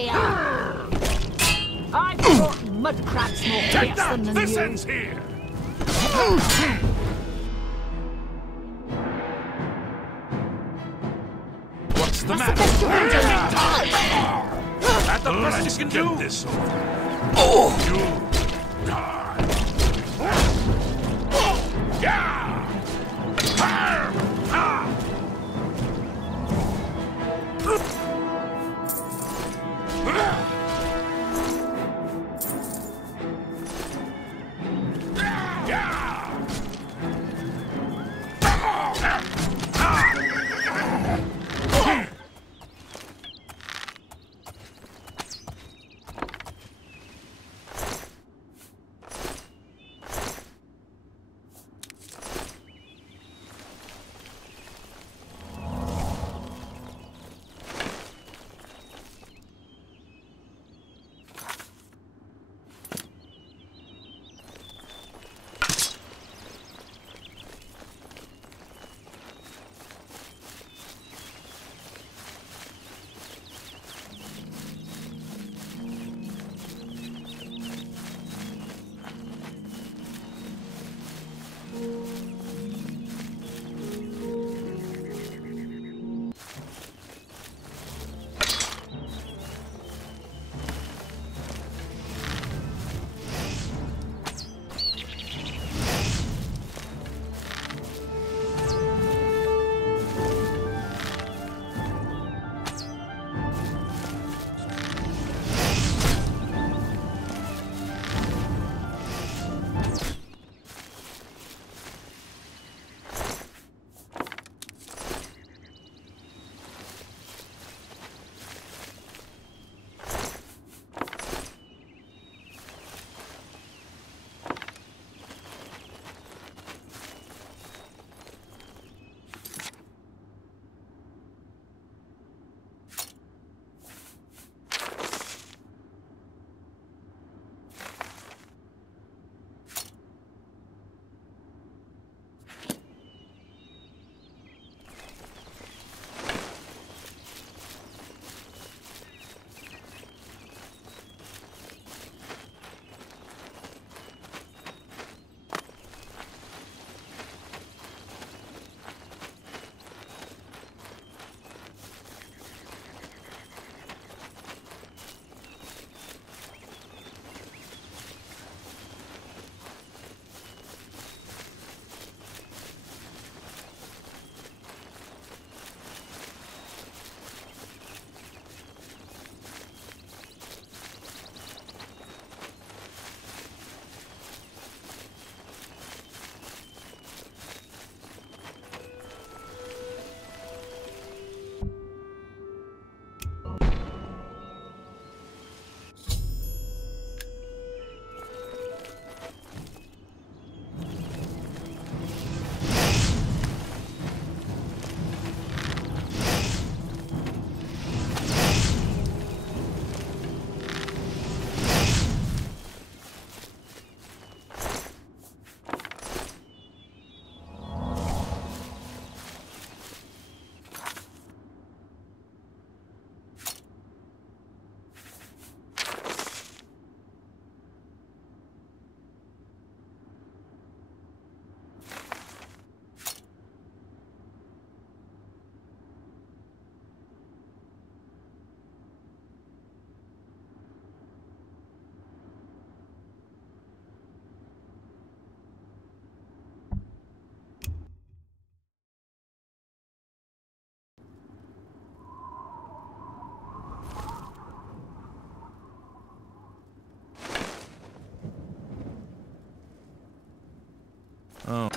here! I've fought mudcrabs more fearsome than This you. ends here! What's the matter? At the best you can do this. You die. Yeah! Oh.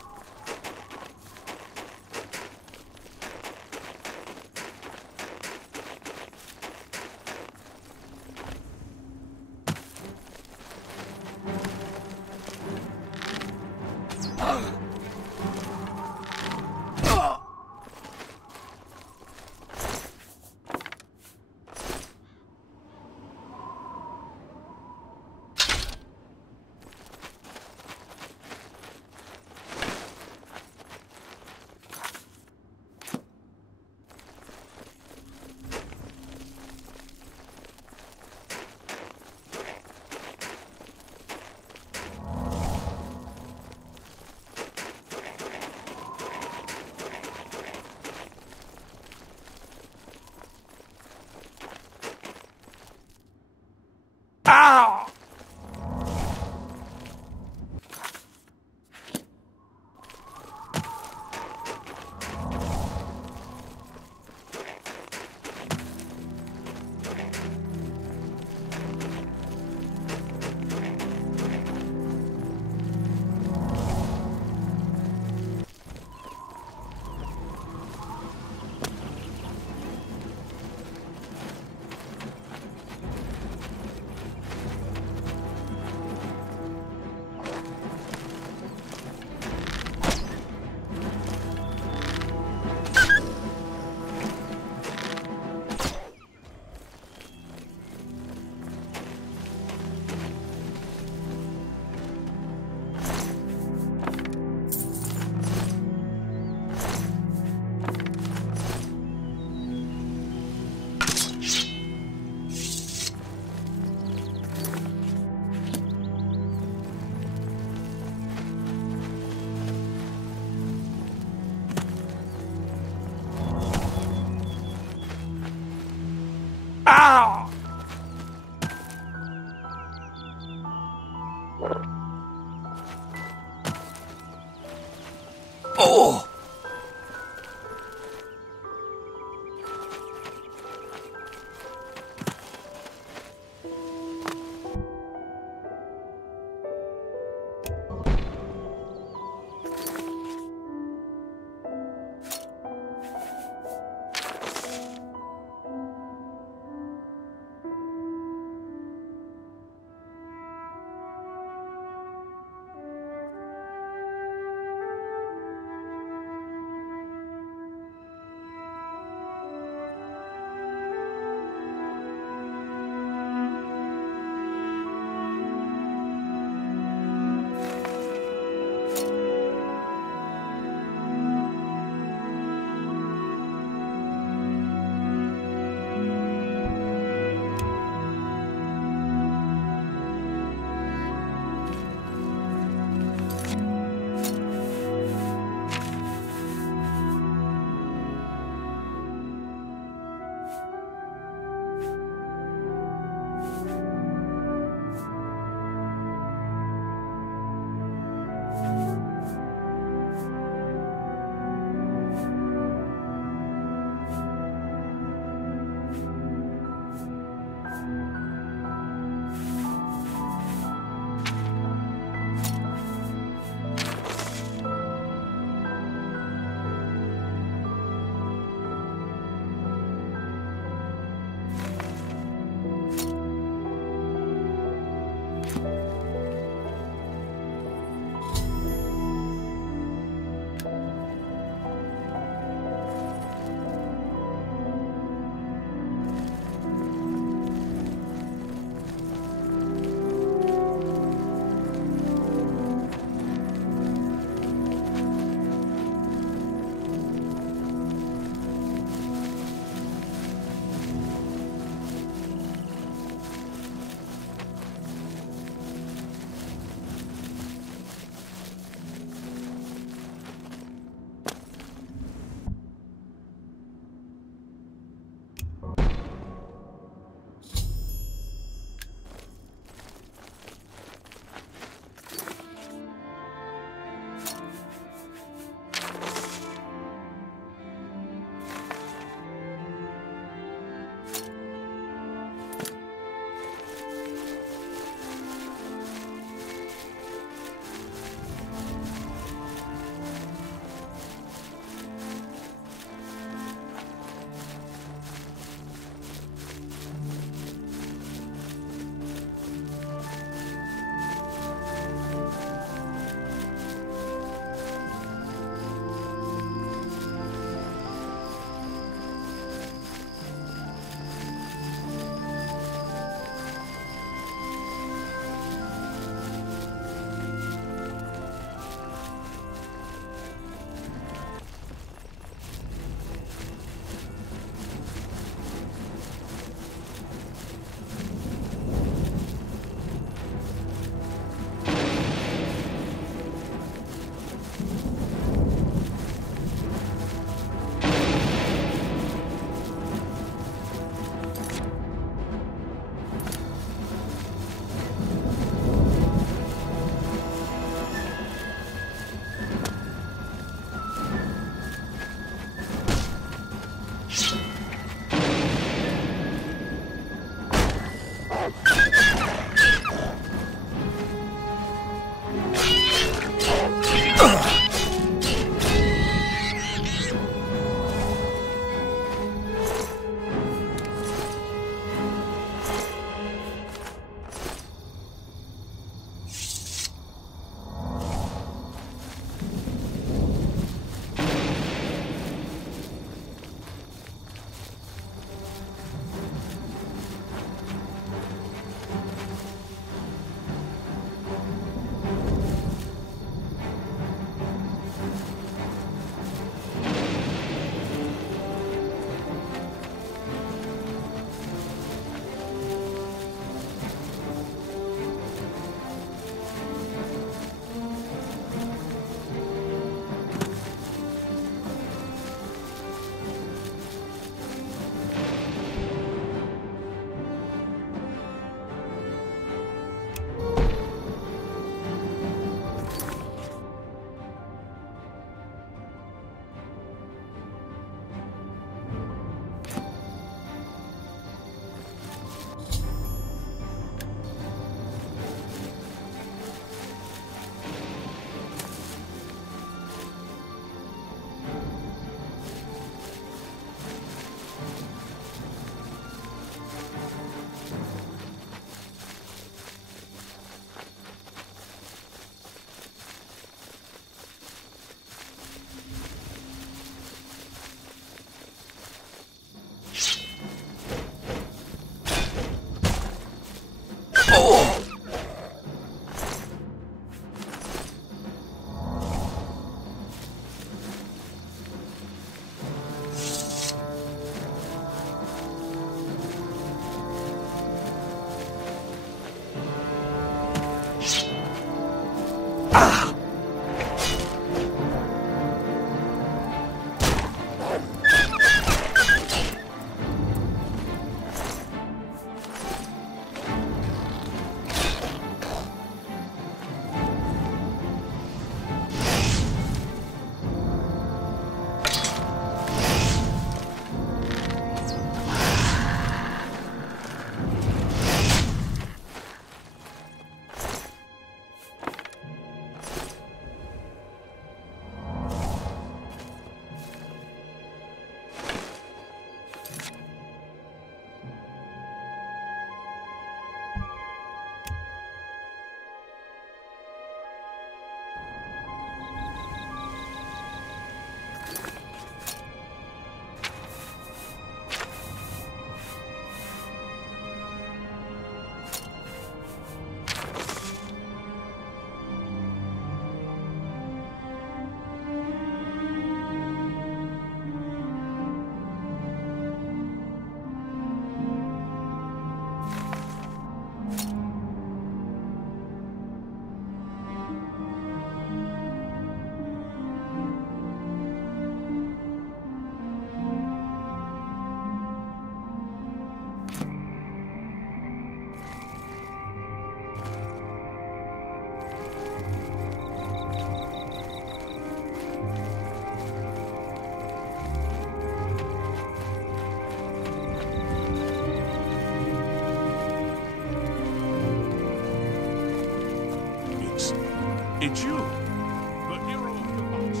It's you, the hero of Kvatch.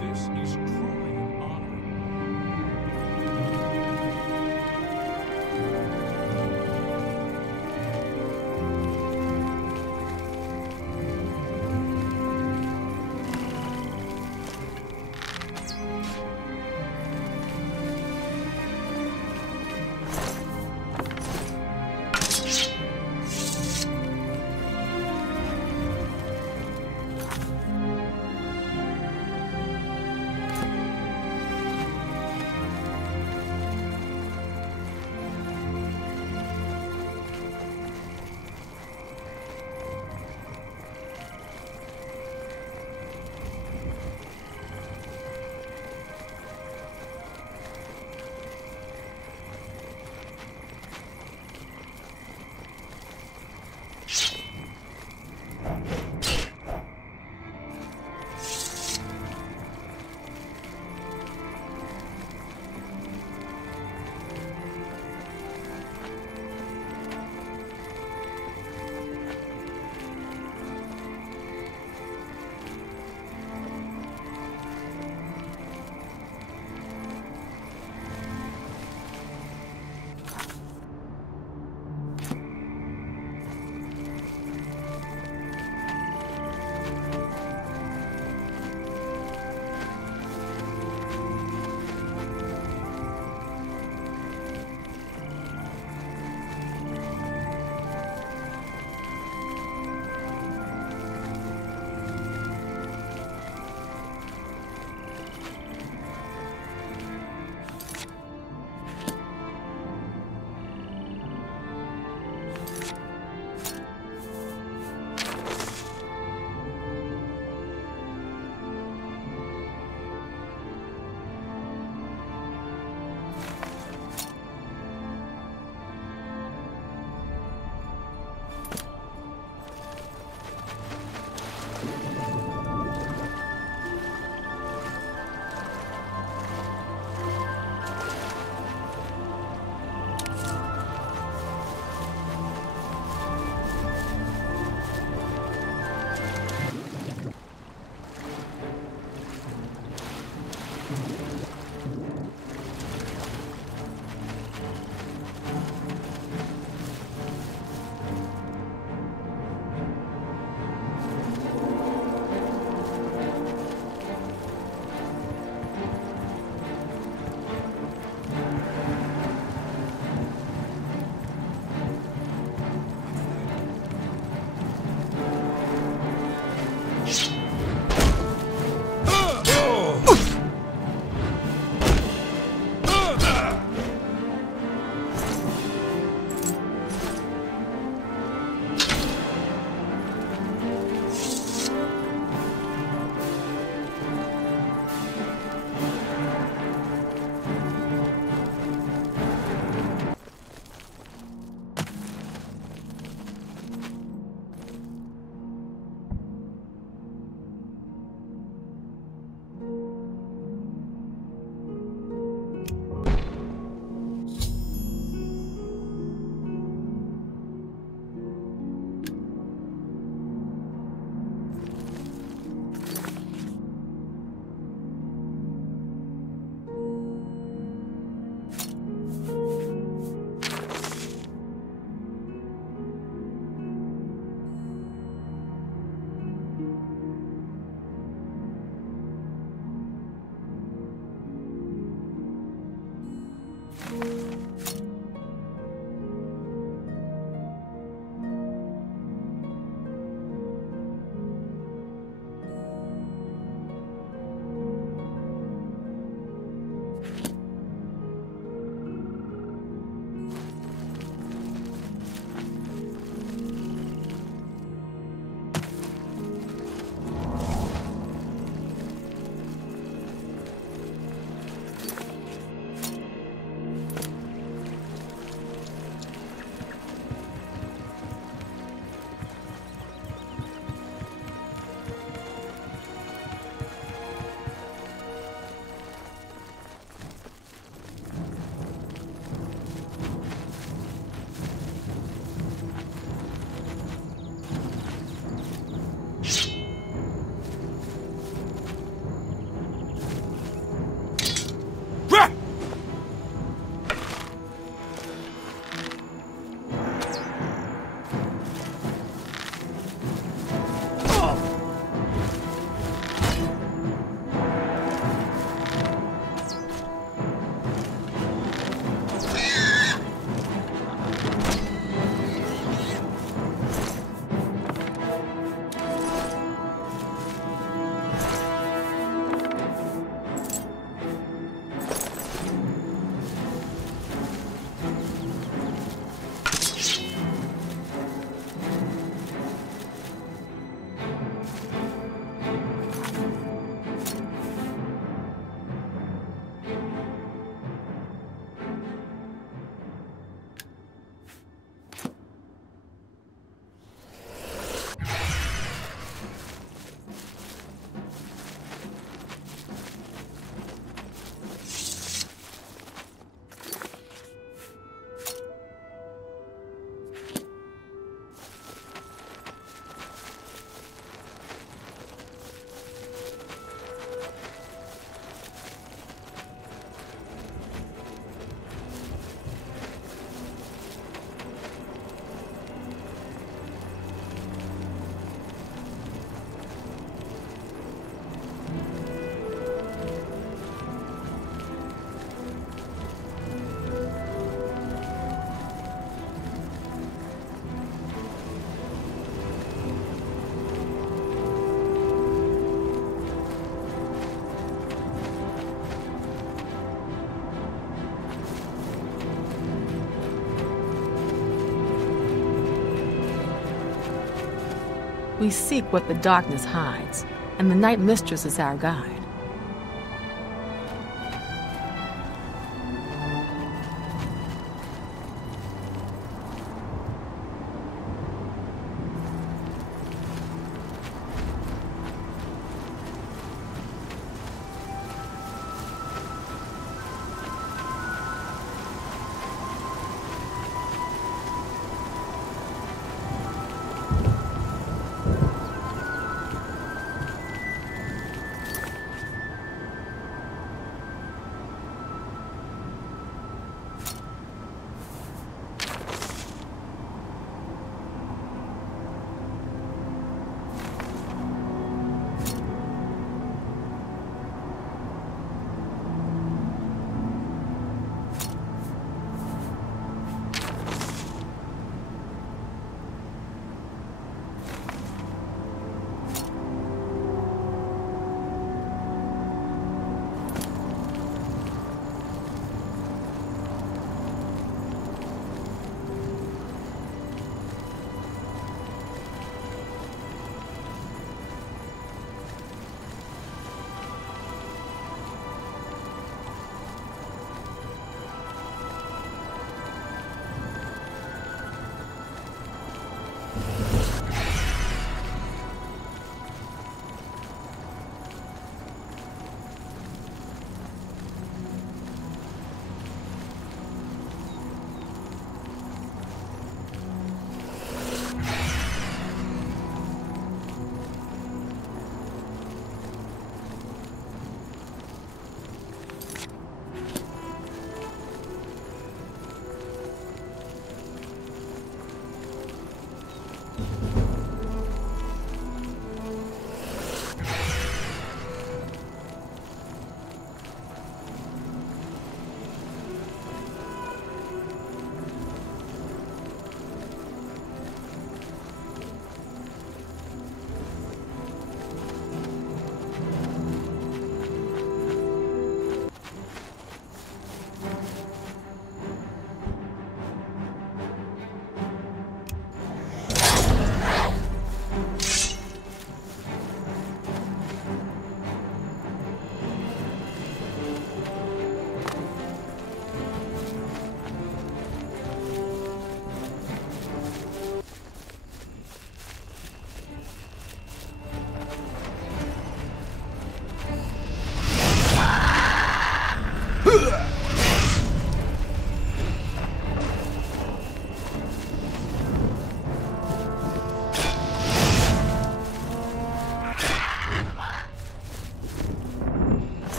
This is truly an honor. We seek what the darkness hides, and the Night Mistress is our guide.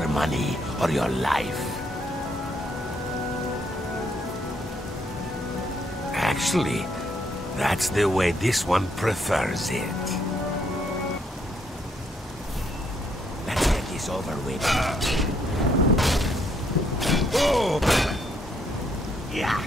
your money or your life. Actually, that's the way this one prefers it. Let's get this over with. Oh! Yeah.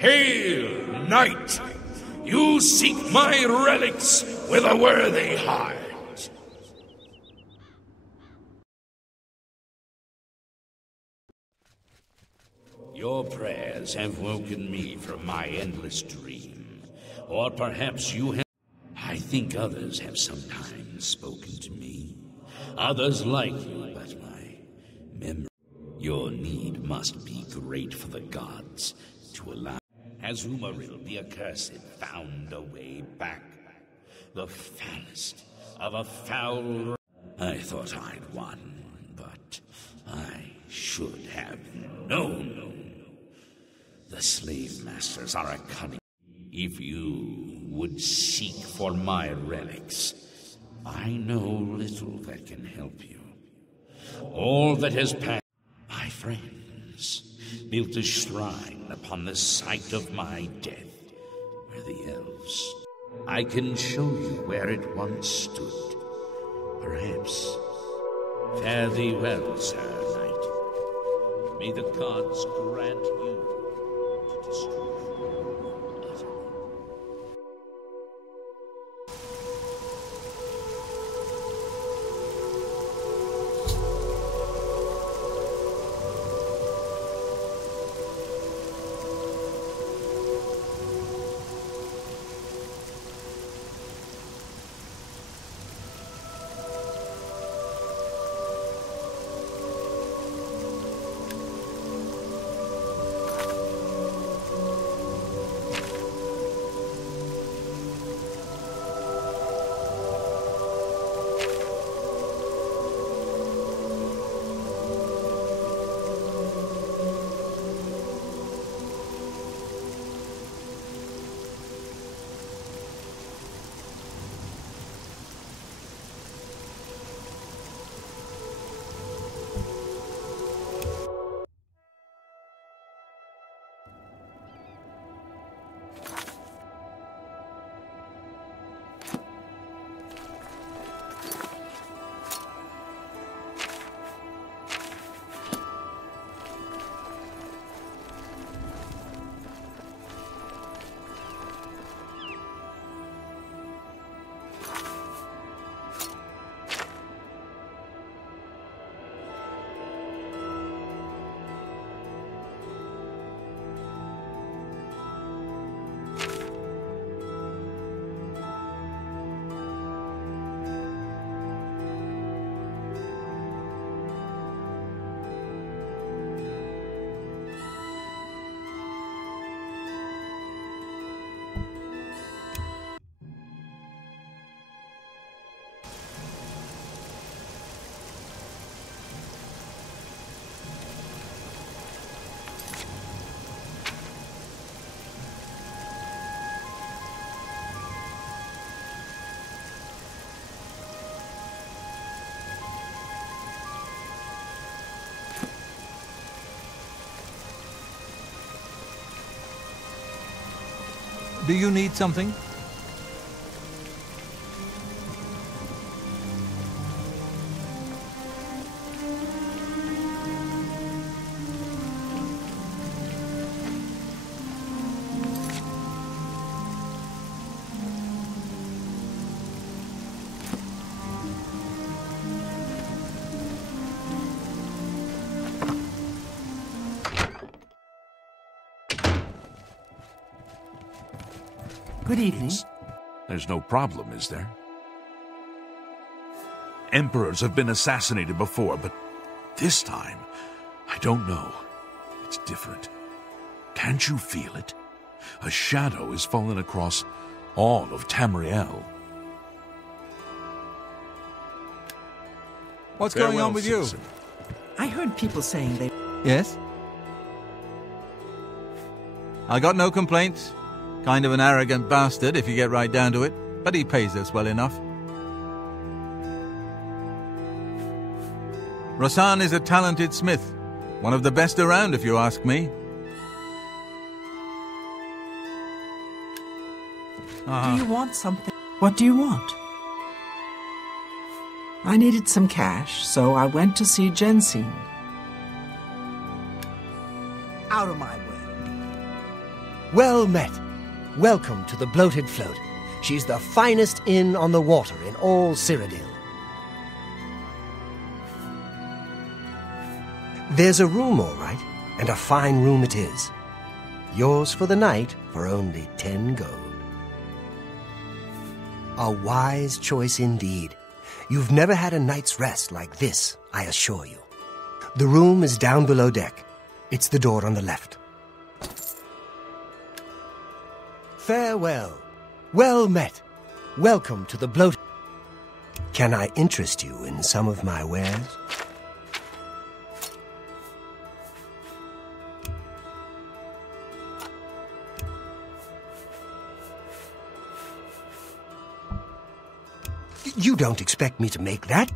Hail, knight! You seek my relics with a worthy heart. Your prayers have woken me from my endless dream. Or perhaps you have... I think others have sometimes spoken to me. Others like you, but my memory... Your need must be great for the gods to allow... Has Umaril, the accursed, found a way back? The foulest of a foul... I thought I'd won, but I should have known. The slave masters are a cunning... If you would seek for my relics, I know little that can help you. All that has passed... My friends built a shrine upon the site of my death, where the elves... I can show you where it once stood. Perhaps. Fare thee well, Sir Knight. May the gods grant you to destroy utterly. Do you need something? Good evening. There's no problem, is there? Emperors have been assassinated before, but this time, I don't know. It's different. Can't you feel it? A shadow has fallen across all of Tamriel. What's going on with you? I heard people saying they... Yes? I got no complaints. Kind of an arrogant bastard, if you get right down to it, but he pays us well enough. Rosan is a talented smith. One of the best around, if you ask me. Do you want something? What do you want? I needed some cash, so I went to see Jensine. Out of my way. Well met. Welcome to the Bloated Float. She's the finest inn on the water in all Cyrodiil. There's a room, all right, and a fine room it is. Yours for the night for only 10 gold. A wise choice indeed. You've never had a night's rest like this, I assure you. The room is down below deck. It's the door on the left. Farewell. Well met. Welcome to the Bloat. Can I interest you in some of my wares? You don't expect me to make that?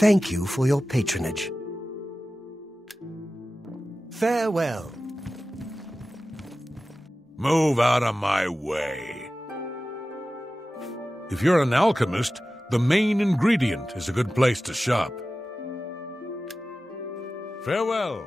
Thank you for your patronage. Farewell. Move out of my way. If you're an alchemist, the main ingredient is a good place to shop. Farewell.